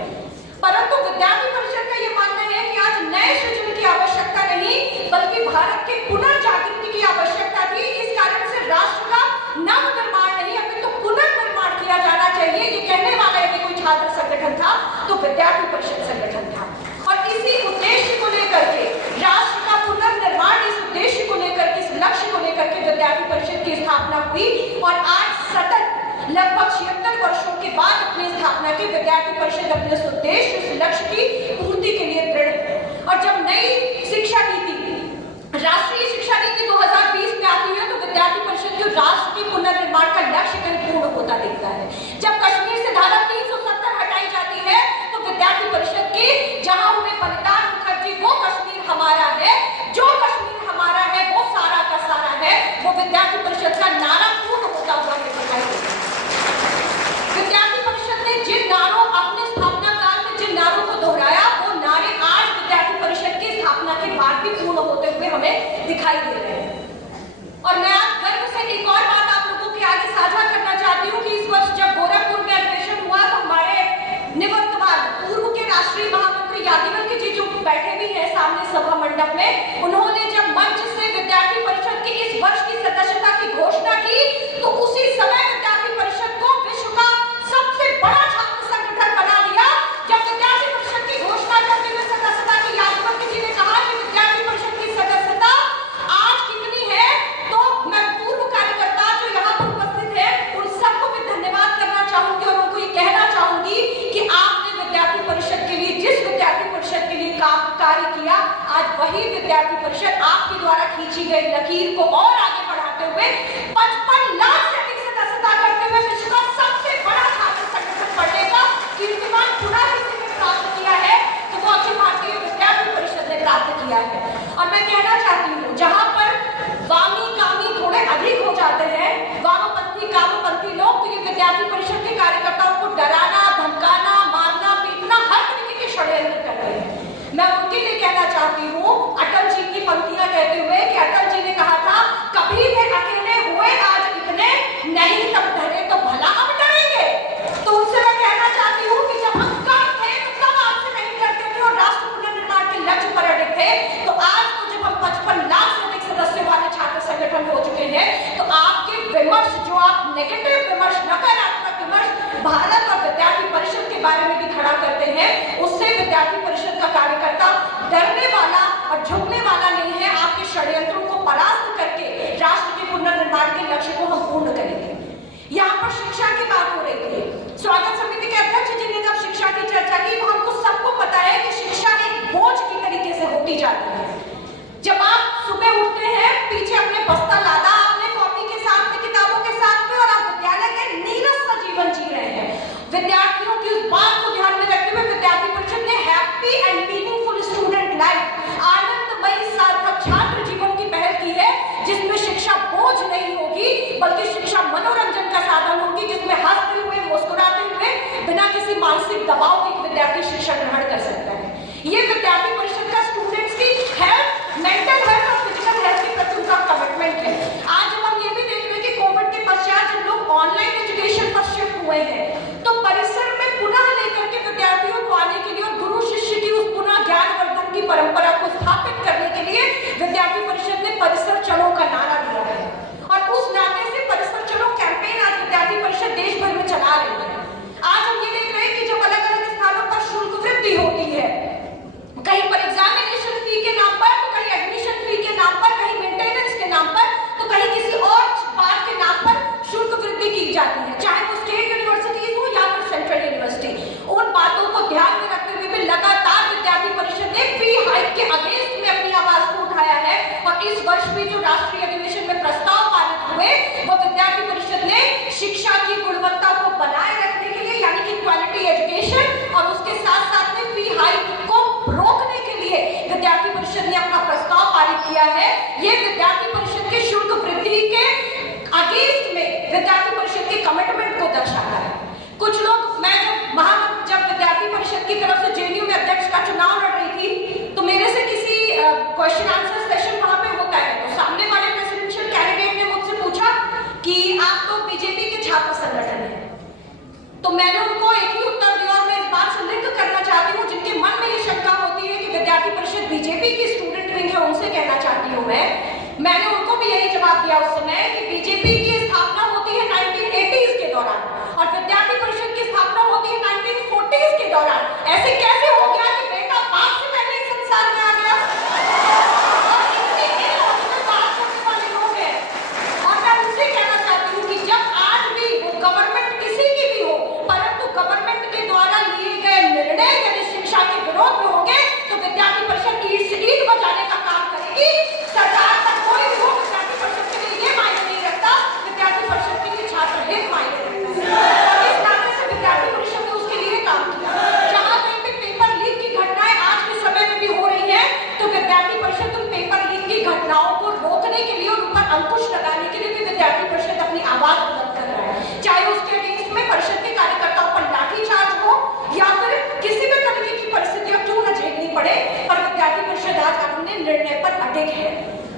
परंतु विद्यार्थी परिषद का ये मानना है कि आज नए सृजन की आवश्यकता नहीं, बल्कि भारत के पुनर्जागृति की आवश्यकता थी। इस कारण से राष्ट्र का नव निर्माण नहीं, अभी तो पुनर्निर्माण किया जाना चाहिए। ये कहने वाला यदि कोई छात्र संगठन था तो विद्यार्थी परिषद संगठन था। और इसी उद्देश्य को लेकर के, राष्ट्र का पुनर्निर्माण, इस उद्देश्य को लेकर के, इस लक्ष्य को लेकर के विद्यार्थी परिषद की स्थापना हुई। और आज सतत लगभग 76 वर्षों के बाद अपनी स्थापना की विद्यार्थी परिषद अपने उस उद्देश्य, उस लक्ष्य की पूर्ति के लिए दृढ़ है। और जब नई शिक्षा नीति, राष्ट्रीय शिक्षा नीति 2020 में आती है तो विद्यार्थी परिषद जो राष्ट्र की पुनर्निर्माण का लक्ष्य कहीं पूर्ण होता दिखता है। जब कश्मीर से धारा 370 हटाई जाती है तो विद्यार्थी परिषद की जहां हुए बलिदान मुखर्जी, वो कश्मीर हमारा है, जो कश्मीर हमारा है वो सारा का सारा है, वो विद्यार्थी परिषद का नारा पूर्ण होता हुआ दिखाई देता है। विद्यार्थी परिषद ने जिन नारों, अपने स्थापना काल में जिन नारों को दोहराया, वो नारे आज विद्यार्थी परिषद की स्थापना के बाद भी पूर्ण होते हुए हमें दिखाई दे रहे हैं। और मैं आज गर्व से एक और बात आप लोगों के आगे साझा करना चाहती हूँ कि इस वर्ष जब गोरखपुर में अधिवेशन हुआ तो हमारे निवर्तमान पूर्व के राष्ट्रीय महामंत्री यादवल्क्य जी जो बैठे भी हैं सामने सभा मंडप में, उन्होंने जब मंच से विद्यार्थी परिषद की इस वर्ष की सदस्यता की घोषणा की तो उसी समय विद्यार्थी परिषद को विश्व का सबसे बड़ा छात्र संगठन बना दिया। जब विद्यार्थी परिषद की घोषणा करते हुए सदस्यता की यादवल्क्य जी ने कहा कि विद्यार्थी परिषद की सदस्यता आज कितनी है, तो मैं पूर्व कार्यकर्ता जो यहाँ पर उपस्थित है उन सबको भी धन्यवाद करना चाहूंगी और उनको ये कहना चाहूंगी कि आपने विद्यार्थी परिषद के लिए, जिस विद्यार्थी परिषद के लिए कार्य किया, आज वही विद्यार्थी परिषद आपके द्वारा खींची गई लकीर को और आगे बढ़ाते हुए 55 लाख से अधिक सदस्यता करते हुए विश्व का सबसे बड़ा छात्र संगठन बनने का कीर्तिमान पुनः किसी ने प्राप्त किया है तो वो अखिल भारतीय विद्यार्थी परिषद ने प्राप्त किया है। और मैं कहना चाहती हूँ, जहां पर वामी कामी थोड़े अधिक हो जाते हैं, वामपंथी कामपंथी लोग, तो ये विद्यार्थी परिषद के कार्यकर्ताओं को डराना, धमकाना, मारना, पीटना, हर तरीके के षड्यंत्र कर रहे हैं। मैं उनके लिए कहना चाहती हूँ, अटल जी की पंक्तियां कहते हुए कि अटल जी ने कहा था, कभी वे अकेले हुए आज इतने नहीं, तब डरे तो भला अब डरेंगे। तो उनसे मैं कहना चाहती हूँ कि जब हम कम थे तो तब आपसे नहीं डरते थे और राष्ट्र पुनर्निर्माण के लक्ष्य पर अड़े थे, तो आज तो जब हम 55 लाख से अधिक सदस्यों वाले छात्र संगठन हो चुके हैं तो आपके विमर्श, जो आप नेगेटिव विमर्श, नकारात्मक विमर्श भारत और विद्यार्थी परिषद के बारे में भी खड़ा करते हैं, उससे विद्यार्थी परिषद का कार्यकर्ता डरने वाला और झुकने वाला नहीं है। आपके षड्यंत्रों को परास्त करके राष्ट्र के पुनर्निर्माण के लक्ष्य को हम पूर्ण करेंगे। यहाँ पर शिक्षा की बात हो रही थी, स्वागत समिति के अध्यक्ष जी ने जब शिक्षा की चर्चा की तो हमको सबको पता है कि शिक्षा एक बोझ की तरीके से होती जाती है। जब आप सुबह उठते हैं, पीछे अपने बस्ता लादा आपने कॉपी के साथ में, किताबों के साथ में, और आप विद्यालय के नीरस सा जीवन जी रहे हैं। विद्यार्थियों की उस बात को ध्यान में रखते हुए विद्यार्थी परिषद ने happy and meaningful student life, आनंदमयी सार्थक छात्र जीवन की पहल की है, जिसमें शिक्षा बोझ नहीं होगी बल्कि शिक्षा मनोरंजन का साधन होगी, जिसमें हंसते हुए, मुस्कुराते हुए, बिना किसी मानसिक दबाव के विद्यार्थी शिक्षा ग्रहण कर सकता है। ये विद्यार्थी परिषद का स्टूडेंट्स की हेल्थ, मेंटल हेल्थ और फिजिकल हेल्थ के प्रति उनका कमिटमेंट है। आज जब हम ये भी देख रहे हैं कि कोविड के पश्चात जब लोग ऑनलाइन एजुकेशन पर शिफ्ट हुए हैं तो परिसर में पुनः लेकर के विद्यार्थियों को आने के लिए और गुरु शिष्य की उस पुनः ज्ञानवर्धन की परंपरा को स्थापित करने के लिए विद्यार्थी परिषद ने परिसर चलो का नारा दिया है। और उस नारे से परिसर चलो कैंपेन आज विद्यार्थी परिषद देश भर में चला रही है। आज हम ये देख रहे हैं कि जब अलग अलग परिषद ने अपना प्रस्ताव पारित किया है, ये विद्यार्थी परिषद के शुल्क वृद्धि के अगेंस्ट में विद्यार्थी परिषद के कमिटमेंट को दर्शाता है। कुछ लोग, मैं जब विद्यार्थी परिषद की तरफ से जेएनयू में अध्यक्ष का चुनाव लड़ रही थी, तो मेरे से किसी क्वेश्चन आंसर सेशन वहां पे होता है, तो सामने वाले प्रेसिडेंशियल कैंडिडेट ने मुझसे पूछा कि आप तो बीजेपी के छात्र संगठन है, तो मैंने उनको एक ही उत्तर दिया और मैं इस बात से लिंक करना चाहती हूँ जिनके मन में ये शंका होती है कि विद्यार्थी परिषद बीजेपी की स्टूडेंट विंग है, उनसे कहना चाहती हूँ मैंने उनको भी यही जवाब दिया उस समय कि बीजेपी की स्थापना होती है 1980s के दौरान और विद्यार्थी परिषद की स्थापना होती है 1940s के दौरान। ऐसे कैसे हो गया कि बेटा बाप से पहले इस संसार में आ गया? और इतने इलॉजिकल बात करने वाले लोग हैं। और मैं उनसे कहना चाहती हूँ कि जब आज भी वो गवर्नमेंट किसी की भी हो, परंतु गवर्नमेंट के द्वारा लिए गए निर्णय यदि शिक्षा के विरोध में होंगे तो विद्यार्थी परिषद ईट से ईट बजाने का काम करेगी। सरकार का कोई भी हो, विद्यार्थी परिषद के लिए ये मायने नहीं रखता, विद्यार्थी परिषद के लिए छात्र हित मायने रखता है। इस नाते से विद्यार्थी परिषद ने उसके लिए काम किया। जहां कहीं पे पेपर लीक की घटनाएं आज के समय में भी हो रही है, तो विद्यार्थी परिषद उन पेपर लीक की घटनाओं को रोकने के लिए और उन पर अंकुश लगाने के लिए भी विद्यार्थी परिषद अपनी आवाज बुलंद कर रहा है। चाहे उसके अगेंस्ट में परिषद के कार्यकर्ताओं पर लाठीचार्ज हो या फिर किसी भी तरीके की परिस्थितियां क्यों न झेलनी पड़े, पर विद्यार्थी परिषद आज अपने निर्णय पर अडिग है।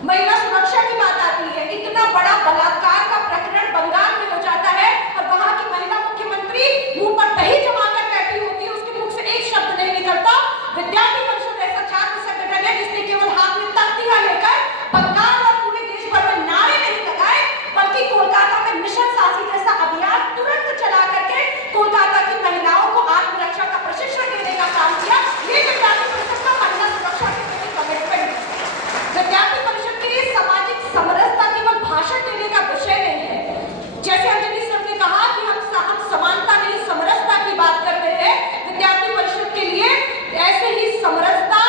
महिला सुरक्षा की बात आती है, इतना बड़ा बलात्कार का प्रकरण बंगाल में हो जाता है और वहां की महिला मुख्यमंत्री मुंह पर दही जमाकर बैठी होती है, उसके मुख से एक शब्द नहीं निकलता। विद्यार्थी परिषद ऐसा छात्र संगठन है जिसने केवल हाथ में तख्तियां लेकर बंगाल और पूरे देश भर में नारे नहीं लगाए, बल्कि कोलकाता में मिशन साहसी जैसा अभियान तुरंत चला करके कोलकाता की महिलाओं को आत्मरक्षा का प्रशिक्षण देने का काम किया। ये विद्यार्थी परिषद का महिला सुरक्षा के प्रति कमिटमेंट है। विद्यार्थी परिषद के लिए सामाजिक समरसता केवल भाषण देने का विषय नहीं है। जैसे अंजलि सर ने कहा कि हम समानता नहीं समरसता की बात करते हैं, विद्यार्थी परिषद के लिए ऐसे ही समरसता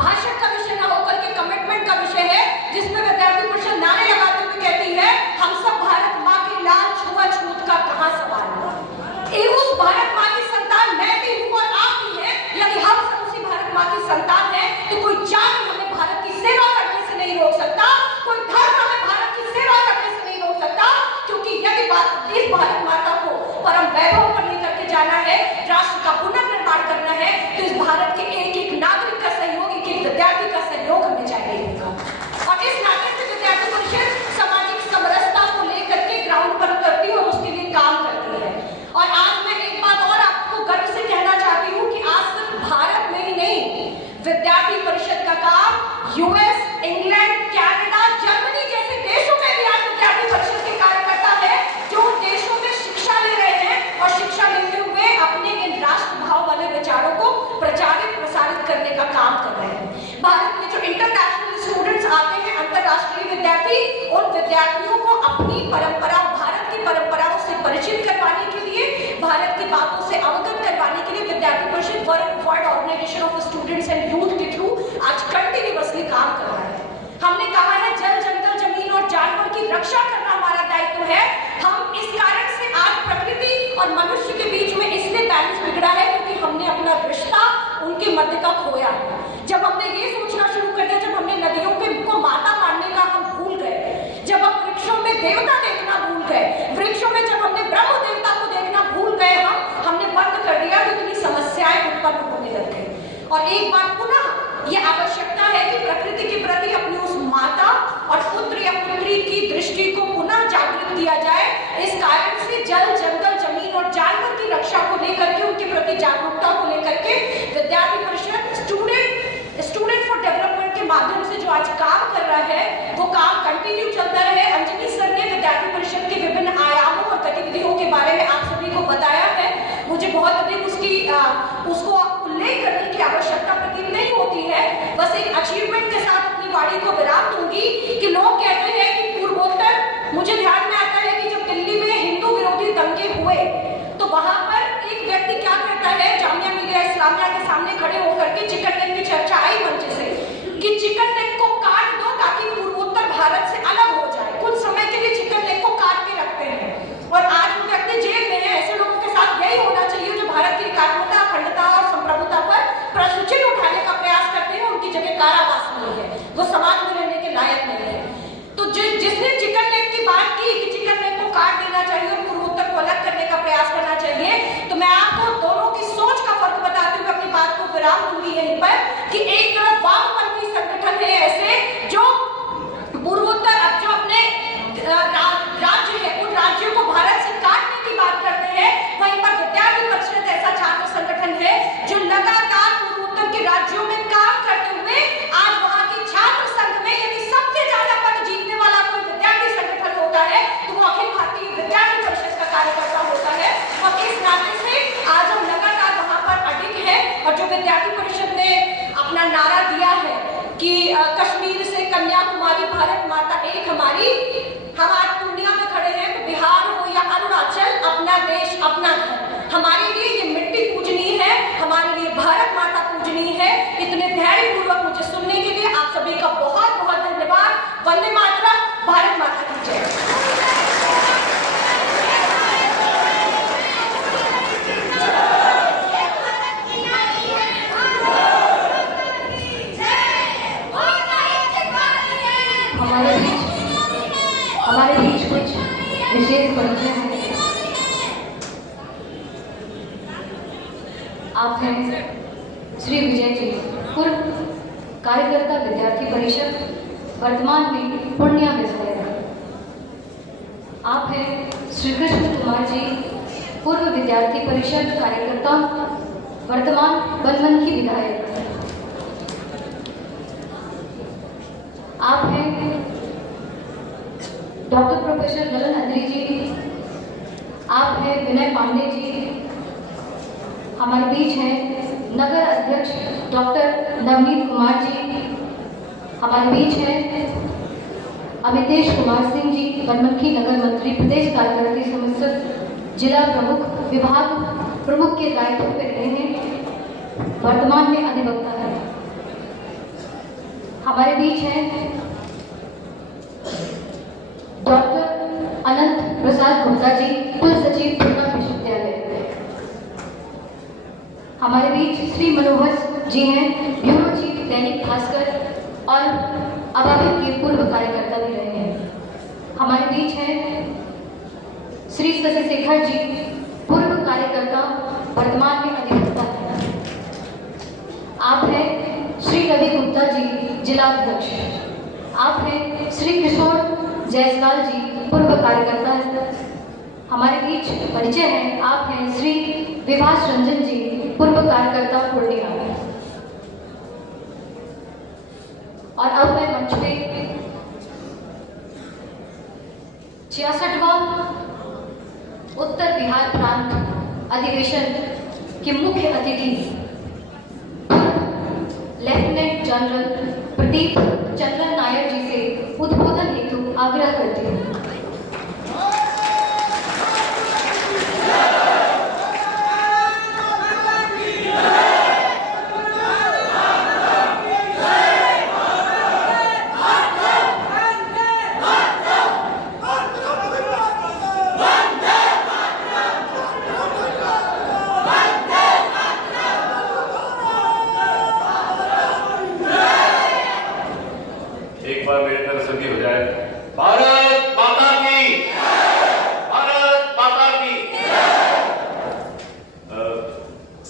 भाषण का विषय न होकर के कमिटमेंट का विषय है, जिसमें विद्यार्थी परिषद नारे लगाते हुए कहती है, हम सब भारत माँ के लाल, छुआछूत का कहां सवाल है। उस भारत माँ की संतान मैं भी हूँ और आप भी हैं। यदि हम सब उसी भारत माँ की संतान है तो कोई जाति हमें भारत की सेवा करने से नहीं रोक सकता, कोई धर्म हमें भारत की सेवा करने से नहीं रोक सकता, क्योंकि यदि इस भारत माता को परम वैभव पर लेकर के जाना है, राष्ट्र का पुनर्निर्माण करना है, तो इस भारत के एक एक नागरिक का सहयोग, एक एक विद्यार्थी का सहयोग हमें चाहिए होगा। और इस नाते से विद्यार्थी परिषद सामाजिक समरसता को लेकर के ग्राउंड पर उतरती है और उसके लिए काम करती है। और आज मैं एक बात और आपको गर्व से कहना चाहती हूँ कि आज सिर्फ भारत में ही नहीं, विद्यार्थी परिषद का काम यूएस, इंग्लैंड, कनाडा, जर्मनी जैसे देशों में भी आज विद्यार्थी परिषद के कार्यकर्ता है, जो उन देशों में शिक्षा ले रहे हैं और शिक्षा लेते हुए अपने इन राष्ट्र भाव वाले विचारों को प्रचारित प्रसारित करने का काम कर रहे हैं। भारत में जो इंटरनेशनल स्टूडेंट्स आते हैं, अंतरराष्ट्रीय विद्यार्थी, उन विद्यार्थियों को अपनी परंपरा, भारत की परंपराओं से परिचित करवाने के लिए, भारत की बातों से अवगत करवाने के लिए Vidyarthi Parishad world organisation of students and youth के थ्रू आज कंटिन्यूअसली काम कर रहा है। हमने कहा है जल, जंगल, जमीन और जानवर की रक्षा करना हमारा दायित्व है। हम इस कारण से आज प्रकृति और मनुष्य के बीच में इसलिए बैलेंस बिगड़ा है क्योंकि हमने अपना रिश्ता उनके मध्य का खोया है। जब हमने ये सोचना शुरू कर दिया, जब हमने नदियों को माता मानने का हम भूल गए, जब हम वृक्षों में देवता देखना भूल गए, वृक्षों में जब हमने ब्रह्म देवता को देखना भूल गए, हमने बंद कर दिया, तो इतनी समस्याएं उत्पन्न होने लग गई। और एक बार पुनः ये आवश्यकता है कि प्रकृति के प्रति अपनी उस माता और पुत्र या पुत्री की दृष्टि को पुनः जागृत किया जाए। इस कारण से जल, जंगल, जमीन और जानवर की रक्षा को लेकर के, उनके प्रति जागरूकता को लेकर के विद्यार्थी परिषद स्टूडेंट फॉर डेवलपमेंट के माध्यम से जो आज काम कर रहा है, वो काम कंटिन्यू चलता रहे। अंजलि सर ने विद्यार्थी परिषद के विभिन्न आयामों और गतिविधियों के बारे में आप सभी को बताया है। मुझे बहुत अधिक उसको उल्लेख करने की आवश्यकता प्रतीत नहीं होती है। बस एक अचीवमेंट के साथ अपनी वाणी को विराम दूंगी कि लोग कहते हैं कि पूर्वोत्तर, मुझे ध्यान में आता है कि जब दिल्ली में हिंदू विरोधी दंगे हुए तो वहां पर एक व्यक्ति क्या करता है, जामिया मिलिया इस्लामिया के सामने खड़े होकर के चिकन नेक की चर्चा आई मंच से कि चिकन नेक को काट दो ताकि पूर्वोत्तर भारत से अलग हो जाए। कुछ समय के लिए चिकन नेक को काट के रखते हैं और आज वो व्यक्ति जेल में है। ऐसे लोगों के साथ यही होना चाहिए जो भारत की एकात्मता, अखंडता और संप्रभुता पर प्रश्नचिन्ह उठाने का प्रयास करते हैं, उनकी जगह कारावास विराम दूंगी यहीं पर कि एक तरफ वामपंथी संगठन है ऐसे जो पूर्वोत्तर अब जो अपने राज्य है उन राज्यों को भारत से काटने की बात करते हैं, वहीं पर विद्यार्थी परिषद ऐसा छात्र संगठन है जो लगातार पूर्वोत्तर के राज्यों में काम करते हुए आज वहां की छात्र संघ में यदि सबसे ज्यादा पद जीतने वाला कोई विद्यार्थी संगठन होता है तो वो अखिल भारतीय विद्यार्थी परिषद का कार्यकर्ता होता है। और इस नाते से आज हम लगातार वहां पर अडिग है और जो विद्यार्थी परिषद ने अपना नारा दिया है कि कश्मीर से कन्याकुमारी भारत माता एक हमारी, हम आज पूर्णिया में खड़े हैं तो बिहार हो या अरुणाचल, अपना देश अपना घर, हमारे लिए ये मिट्टी पूजनी है, हमारे लिए भारत माता पूजनी है। इतने धैर्यपूर्वक मुझे सुनने के लिए आप सभी का बहुत बहुत धन्यवाद। वंदे मातरम, भारत माता की जय। हमारे बीच कुछ विशेष परिचय है। आप हैं श्री विजय जी, पूर्व कार्यकर्ता विद्यार्थी परिषद, वर्तमान में पूर्णिया में सहायक। आप हैं श्री कृष्ण कुमार जी, पूर्व विद्यार्थी परिषद कार्यकर्ता, वर्तमान बनमनखी विधायक। आप हैं डॉक्टर प्रोफेसर ललन अत्री जी, आप हैं विनय पांडे जी। हमारे बीच हैं नगर अध्यक्ष डॉक्टर नवनीत कुमार जी। हमारे बीच हैं अमितेश कुमार सिंह जी, बनमनखी नगर मंत्री, प्रदेश कार्यकारिणी समिति जिला प्रमुख, विभाग प्रमुख के दायित्व पे रहे हैं, वर्तमान में अधिवक्ता है। हमारे बीच हैं डॉक्टर अनंत प्रसाद गुप्ता जी, कुल सचिव पूर्णा विश्वविद्यालय। हमारे बीच श्री मनोहर जी हैं, ब्यूरो चीफ दैनिक भास्कर और अबाबित के पूर्व कार्यकर्ता भी रहे हैं। हमारे बीच हैं श्री शशि शेखर जी, पूर्व कार्यकर्ता, वर्तमान में अधिवक्ता हैं। आप हैं श्री रवि गुप्ता जी, जिलाध्यक्ष। आप हैं श्री किशोर जायसवाल जी, पूर्व कार्यकर्ता है। हमारे बीच परिचय है, आप हैं श्री विभास रंजन जी, पूर्व कार्यकर्ता पूर्णिया। और अब मैं मंच पे 66वां उत्तर बिहार प्रांत अधिवेशन के मुख्य अतिथि लेफ्टिनेंट जनरल प्रदीप चंद्र नायर जी से उद्बोधन हेतु आग्रह करती हूँ। एक बार मेरी तरफ से भी हो जाए, भारत माता की, भारत माता की।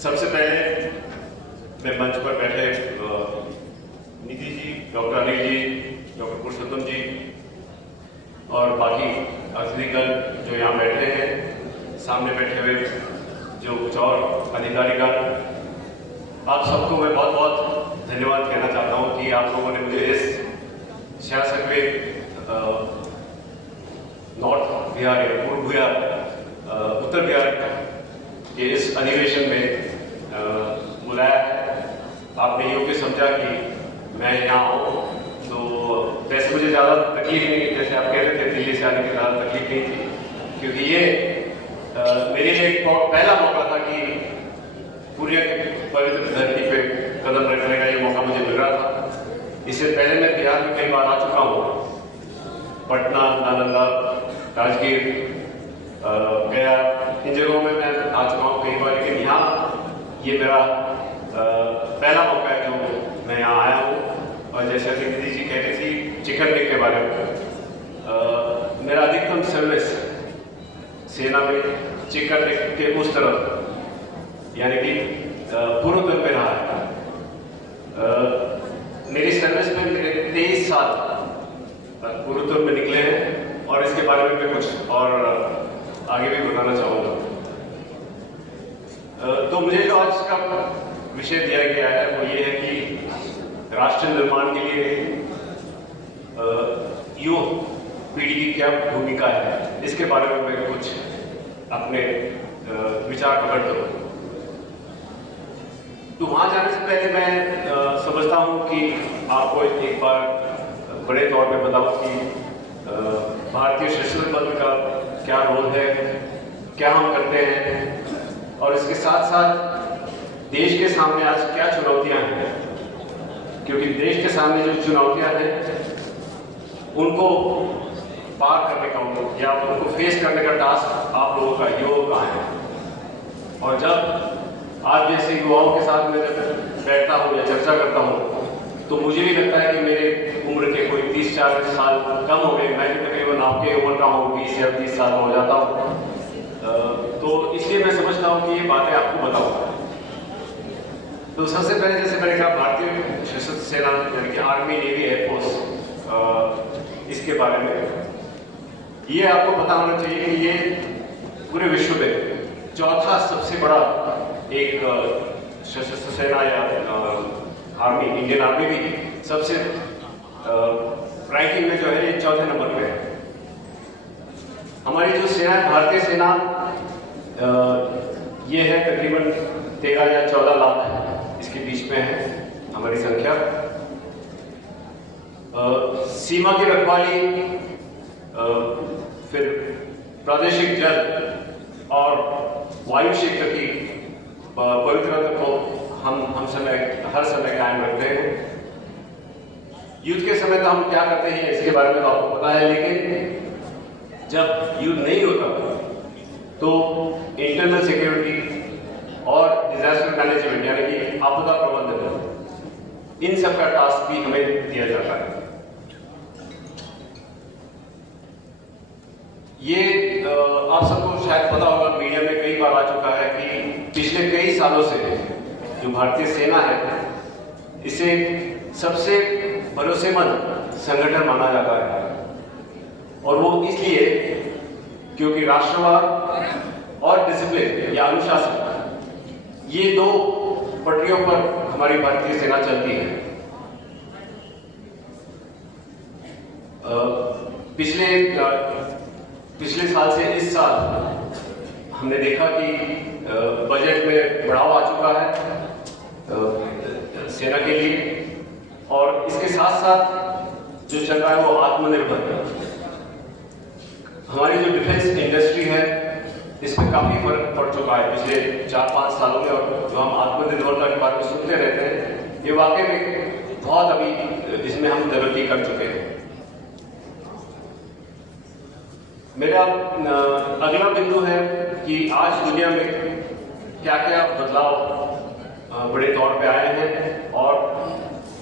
सबसे पहले मैं मंच पर बैठे निधि जी, डॉक्टर अनिल जी, डॉक्टर पुरुषोत्तम जी और बाकी अतिथिगण जो यहाँ बैठे हैं, सामने बैठे हुए जो कुछ और अधिकारीगण, आप सबको मैं बहुत बहुत धन्यवाद कहना चाहता हूँ कि आप लोगों ने मुझे इस 66वें नॉर्थ बिहार या पूर्व बिहार उत्तर बिहार के इस अधिवेशन में बुलाया। आपने योग्य समझा कि मैं यहाँ हूँ, तो वैसे मुझे ज़्यादा तकलीफ नहीं, जैसे आप कह रहे थे दिल्ली से आने की ज़्यादा तकलीफ नहीं थी, क्योंकि ये मेरे लिए एक पहला मौका था कि पूरी पवित्र धरती पे कदम रखने का ये मौका मुझे मिल रहा था। इससे पहले मैं बिहार में कई बार आ चुका हूँ, पटना, नालंदा, राजगीर, गया, इन जगहों में मैं आ चुका हूँ कई बार, लेकिन यहाँ ये मेरा पहला मौका है जो मैं यहाँ आया हूँ। और जैसे निधि जी कह रही थी चिकन नेक के बारे में, मेरा अधिकतम सर्विस सेना में चिकन नेक के उस तरफ यानी कि पूर्व तल पे रहा है। साल पूर्वोत्तर में निकले हैं और इसके बारे में मैं कुछ और आगे भी बताना चाहूँगा। तो मुझे जो आज का विषय दिया गया है वो ये है कि राष्ट्र निर्माण के लिए युवा पीढ़ी की क्या भूमिका है, इसके बारे में मैं कुछ अपने विचार प्रकट करूँ। तो वहाँ जाने से पहले मैं समझता हूँ कि आपको एक बार बड़े तौर पे बताऊँ कि भारतीय सशस्त्र बल का क्या रोल है, क्या हम करते हैं और इसके साथ साथ देश के सामने आज क्या चुनौतियाँ हैं, क्योंकि देश के सामने जो चुनौतियाँ हैं उनको पार करने का या उनको फेस करने का टास्क आप लोगों का योग का है। और जब आज जैसे युवाओं के साथ मैं जब बैठता हूँ या चर्चा करता हूँ तो मुझे भी लगता है कि मेरे उम्र के कोई 30-40 साल कम हो गए, मैं भी तकरीबन आपके उम्र का हूँ, 20 या 30 साल हो जाता हूँ। तो इसलिए मैं समझता हूँ कि ये बातें आपको बताऊँगा। तो सबसे पहले जैसे मैंने कहा भारतीय सशस्त्र सेना यानी कि आर्मी, नेवी, एयरफोर्स, इसके बारे में ये आपको पता होना चाहिए कि ये पूरे विश्व में चौथा सबसे बड़ा एक सशस्त्र सेना या आर्मी, इंडियन आर्मी भी सबसे रैंकिंग में जो है ये चौथे नंबर पे है। हमारी जो सेना है, भारतीय सेना, ये है तकरीबन 13 या 14 लाख इसके बीच में है हमारी संख्या। सीमा की रखवाली, फिर प्रादेशिक जल और वायु क्षेत्र की पवित्रता को हम हर समय कायम रखते हैं। युद्ध के समय तो हम क्या करते हैं इसके बारे में तो आपको पता है, लेकिन जब युद्ध नहीं होता तो इंटरनल सिक्योरिटी और डिजास्टर मैनेजमेंट यानी कि आपदा प्रबंधन, इन सब का टास्क भी हमें दिया जाता है। ये आप सबको शायद पता होगा, मीडिया में कई बार आ चुका है कि पिछले कई सालों से जो भारतीय सेना है इसे सबसे भरोसेमंद संगठन माना जाता है। और वो इसलिए क्योंकि राष्ट्रवाद और डिसिप्लिन या अनुशासन, ये दो पटरियों पर हमारी भारतीय सेना चलती है। पिछले साल से इस साल हमने देखा कि बजट में बढ़ाव आ चुका है सेना के लिए, और इसके साथ साथ जो चल रहा है वो आत्मनिर्भर। हमारी जो डिफेंस इंडस्ट्री है इसमें काफी फर्क पड़ चुका है पिछले 4-5 सालों में, और जो हम आत्मनिर्भरता के बारे में सुनते रहते हैं ये वाकई में बहुत अभी इसमें हम तरक्की कर चुके हैं। मेरा अगला बिंदु है कि आज दुनिया में क्या क्या बदलाव बड़े तौर पे आए हैं और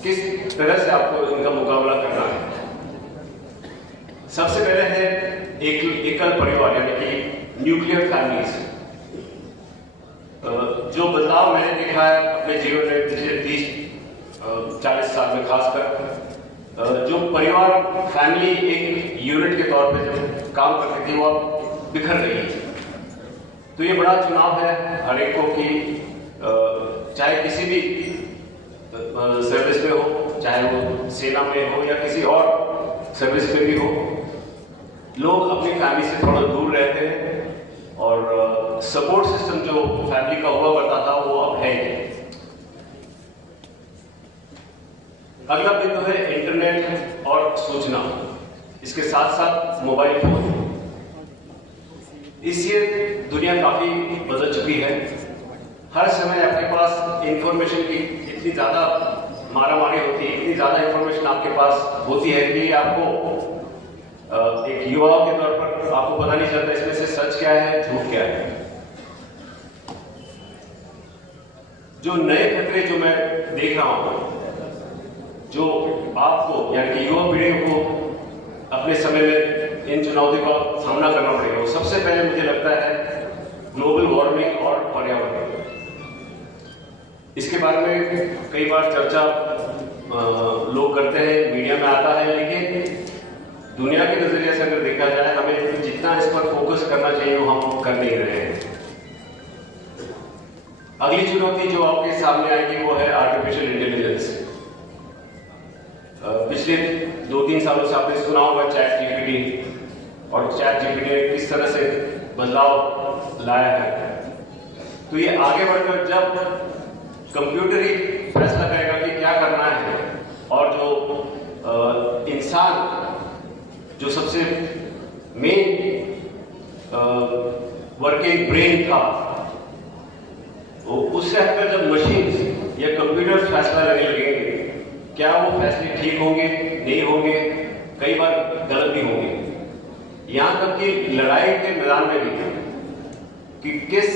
किस तरह से आपको इनका मुकाबला करना है। सबसे पहले है एकल परिवार यानी कि न्यूक्लियर फैमिलीज। जो बदलाव मैंने देखा है अपने जीवन में पिछले 30-40 साल में, खासकर जो परिवार फैमिली एक यूनिट के तौर पे जो काम करती थी वो अब बिखर गई है। तो ये बड़ा चुनाव है हर एक को कि चाहे किसी भी सर्विस में हो, चाहे वो सेना में हो या किसी और सर्विस में भी हो, लोग अपनी फैमिली से थोड़ा दूर रहते हैं और सपोर्ट सिस्टम जो फैमिली का हुआ करता था वो अब है ही। अगला बिंदु है इंटरनेट और सूचना, इसके साथ साथ मोबाइल फोन। इससे दुनिया काफी बदल चुकी है। हर समय आपके पास इंफॉर्मेशन की इतनी ज्यादा मारामारी होती है, इतनी ज्यादा इंफॉर्मेशन आपके पास होती है कि आपको एक युवा के तौर पर आपको पता नहीं चलता इसमें से सच क्या है, झूठ क्या है। जो नए खतरे जो मैं देख रहा हूं, जो आपको यानी कि युवा पीढ़ी को अपने समय में इन चुनौतियों का सामना करना पड़ेगा, वो सबसे पहले मुझे लगता है ग्लोबल वार्मिंग और पर्यावरण। इसके बारे में कई बार चर्चा लोग करते हैं, मीडिया में आता है, लेकिन दुनिया के नजरिए से अगर देखा जाए हमें जितना इस पर फोकस करना चाहिए वो हम कर नहीं रहे हैं। अगली चुनौती जो आपके सामने आएगी वो है आर्टिफिशियल इंटेलिजेंस। पिछले 2-3 सालों से आपने सुना होगा चैट जीपीटी, और चैट जीपीटी ने किस तरह से बदलाव लाया है। तो ये आगे बढ़कर जब कंप्यूटर ही फैसला करेगा कि क्या करना है, और जो इंसान जो सबसे मेन वर्किंग ब्रेन था, उससे हटकर जब मशीन या कंप्यूटर फैसला लेने लगेंगे, क्या वो फैसले ठीक होंगे, नहीं होंगे, कई बार गलत भी होंगे। यहाँ तक कि लड़ाई के मैदान में भी कि किस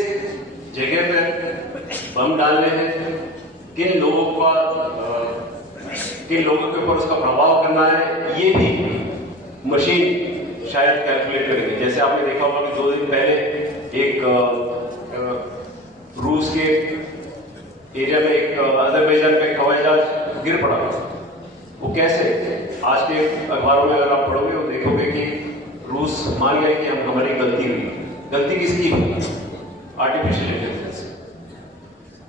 जगह पर बम डालने हैं, किन लोगों के ऊपर उसका प्रभाव करना है, ये भी मशीन शायद कैलकुलेट करेगी। जैसे आपने देखा होगा कि 2 दिन पहले एक रूस के एरिया में एक अजरबैजान का एक हवाई जहाज गिर पड़ा। वो कैसे? आज के अखबारों में अगर आप पढ़ोगे तो देखोगे कि रूस मान गया कि हमारी गलती हुई। गलती किसकी हुई? Artificial intelligence.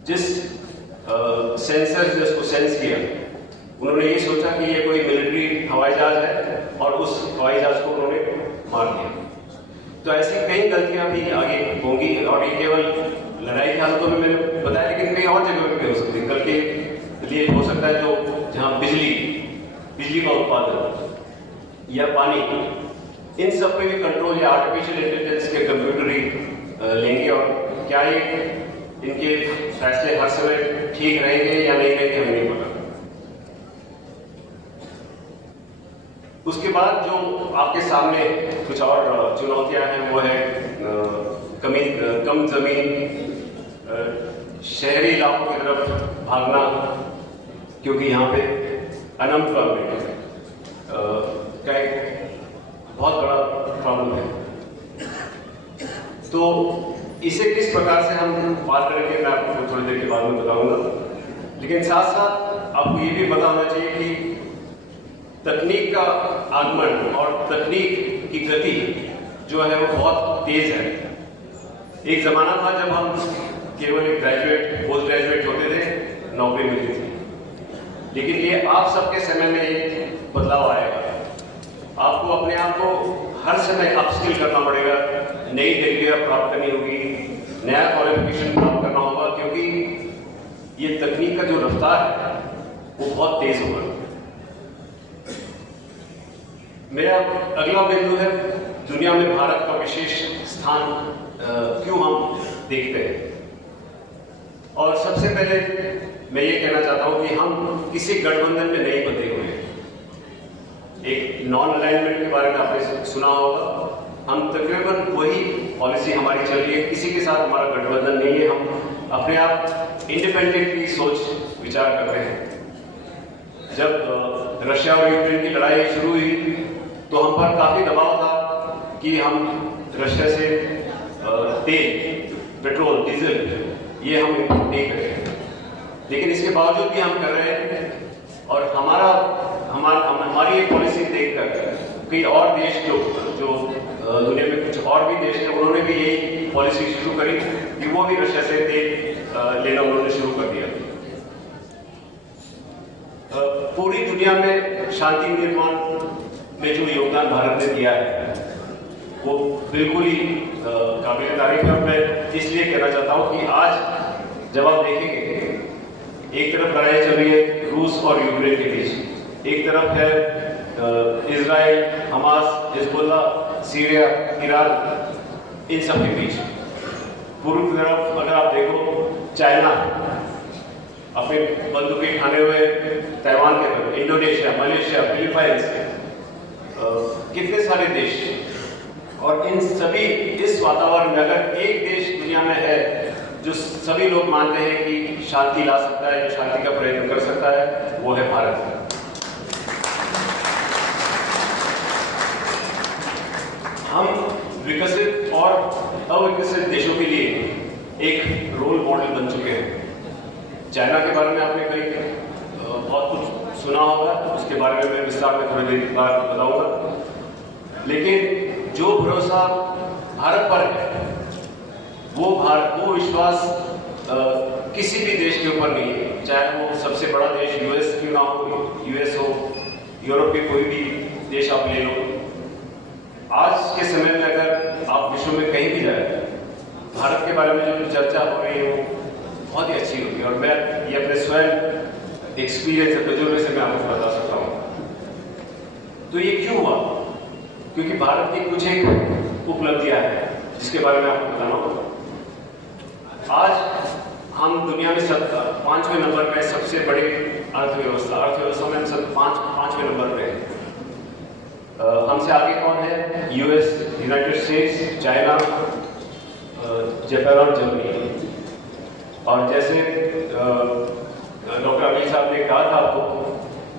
जिस सेंसर ने उसको सेंस किया, उन्होंने ये सोचा कि ये कोई मिलिट्री हवाई जहाज है और उस हवाई जहाज को उन्होंने मार दिया। तो ऐसी कई गलतियां भी आगे होंगी, और ये केवल लड़ाई की हालतों में मैंने बताया, लेकिन कई और जगहों पे हो सकती है। कल के लिए हो सकता है जो जहाँ बिजली का उत्पादन या पानी, इन सब पे भी कंट्रोल या आर्टिफिशियल इंटेलिजेंस के कंप्यूटर ही लेंगे। और क्या ये इनके फैसले हर समय ठीक रहेंगे या नहीं रहेंगे, हमें नहीं पता। उसके बाद जो आपके सामने कुछ और चुनौतियां हैं वो है कम जमीन, शहरी इलाकों की तरफ भागना, क्योंकि यहाँ पे अनएम्प्लॉयमेंट का एक बहुत बड़ा प्रॉब्लम है। तो इसे किस प्रकार से हम बात करेंगे मैं आपको थोड़ी देर के बाद में बताऊंगा, लेकिन साथ साथ आपको ये भी पता होना चाहिए कि तकनीक का आगमन और तकनीक की गति जो है वो बहुत तेज है। एक जमाना था जब हम केवल एक ग्रेजुएट, पोस्ट ग्रेजुएट होते थे, नौकरी मिलती थी, लेकिन ये आप सबके समय में एक बदलाव आएगा। आपको अपने आप को हर समय अपस्किल करना पड़ेगा, नई डिग्रियां प्राप्त करनी होगी, नया क्वालिफिकेशन प्राप्त करना होगा, क्योंकि ये तकनीक का जो रफ्तार है वो बहुत तेज होगा। मेरा अगला बिंदु है दुनिया में भारत का विशेष स्थान क्यों हम देखते हैं। और सबसे पहले मैं ये कहना चाहता हूं कि हम किसी गठबंधन में नहीं बंधे हुए हैं। एक नॉन अलाइनमेंट के बारे में आपने सुना होगा, हम तकरीबन वही पॉलिसी हमारी चल रही है, किसी के साथ हमारा गठबंधन नहीं है। हम अपने आप इंडिपेंडेंटली सोच विचार कर रहे हैं। जब रशिया और यूक्रेन की लड़ाई शुरू हुई तो हम पर काफी दबाव था कि हम रशिया से तेल, पेट्रोल, डीजल ये हम इम्पोर्ट नहीं करें, लेकिन इसके बावजूद भी हम कर रहे हैं। और हमारी ये पॉलिसी देखकर कई और देश जो दुनिया में कुछ और भी देश हैं, उन्होंने भी यही पॉलिसी शुरू करी कि वो भी रशिया से तेल लेना उन्होंने शुरू कर दिया। पूरी दुनिया में शांति निर्माण में जो योगदान भारत ने दिया है वो बिल्कुल ही काबिल तारीफ है। मैं इसलिए कहना चाहता हूं कि आज जब आप देखेंगे, एक तरफ लड़ाई चल रही है रूस और यूक्रेन के बीच, एक तरफ है Israel, Hamas, Hezbollah, Syria, Iran, इन सब के बीच। पूर्व तरफ अगर आप देखो चाइना अपने बंदूकें खाने हुए ताइवान के तरफ, इंडोनेशिया, मलेशिया, फिलीपाइंस, कितने सारे देश। और इन सभी इस वातावरण में अगर एक देश दुनिया में है जो सभी लोग मानते हैं कि शांति ला सकता है, शांति का प्रयत्न कर सकता है, वो है भारत। हम विकसित और अविकसित देशों के लिए एक रोल मॉडल बन चुके हैं। चाइना के बारे में आपने कई बहुत कुछ सुना होगा, उसके बारे में मैं विस्तार में थोड़ी देर बाद बताऊंगा। लेकिन जो भरोसा भारत पर है, वो विश्वास किसी भी देश के ऊपर नहीं है, चाहे वो सबसे बड़ा देश यूएस क्यों ना हो, यूएस हो, यूरोप के कोई भी देश आप ले लो। आज के समय में अगर आप विश्व में कहीं भी जाए, भारत के बारे में जो चर्चा हो रही है वो बहुत ही अच्छी होगी, और मैं ये अपने स्वयं एक्सपीरियंस से, तजुर्बे से मैं आपको बता सकता हूँ। तो ये क्यों हुआ? क्योंकि भारत की कुछ एक उपलब्धियां हैं जिसके बारे में आपको बताना होगा। आज हम दुनिया में 5वें नंबर पे सबसे बड़ी अर्थव्यवस्था में हम सब 5वें नंबर पे हैं। हमसे आगे कौन है? US, United states, China, Japan और जर्मनी। और जैसे डॉक्टर अमीर साहब ने कहा था आपको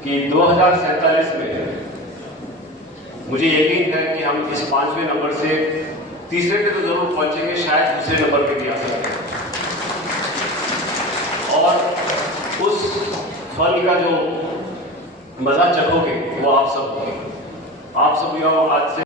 कि 2047 में मुझे यकीन है कि हम इस 5वें नंबर से तीसरे पे तो जरूर पहुंचेंगे, शायद दूसरे नंबर पे भी आ सकते हैं। और उस फल का जो मजा चखोगे वो आप सब होंगे। आप सब आज से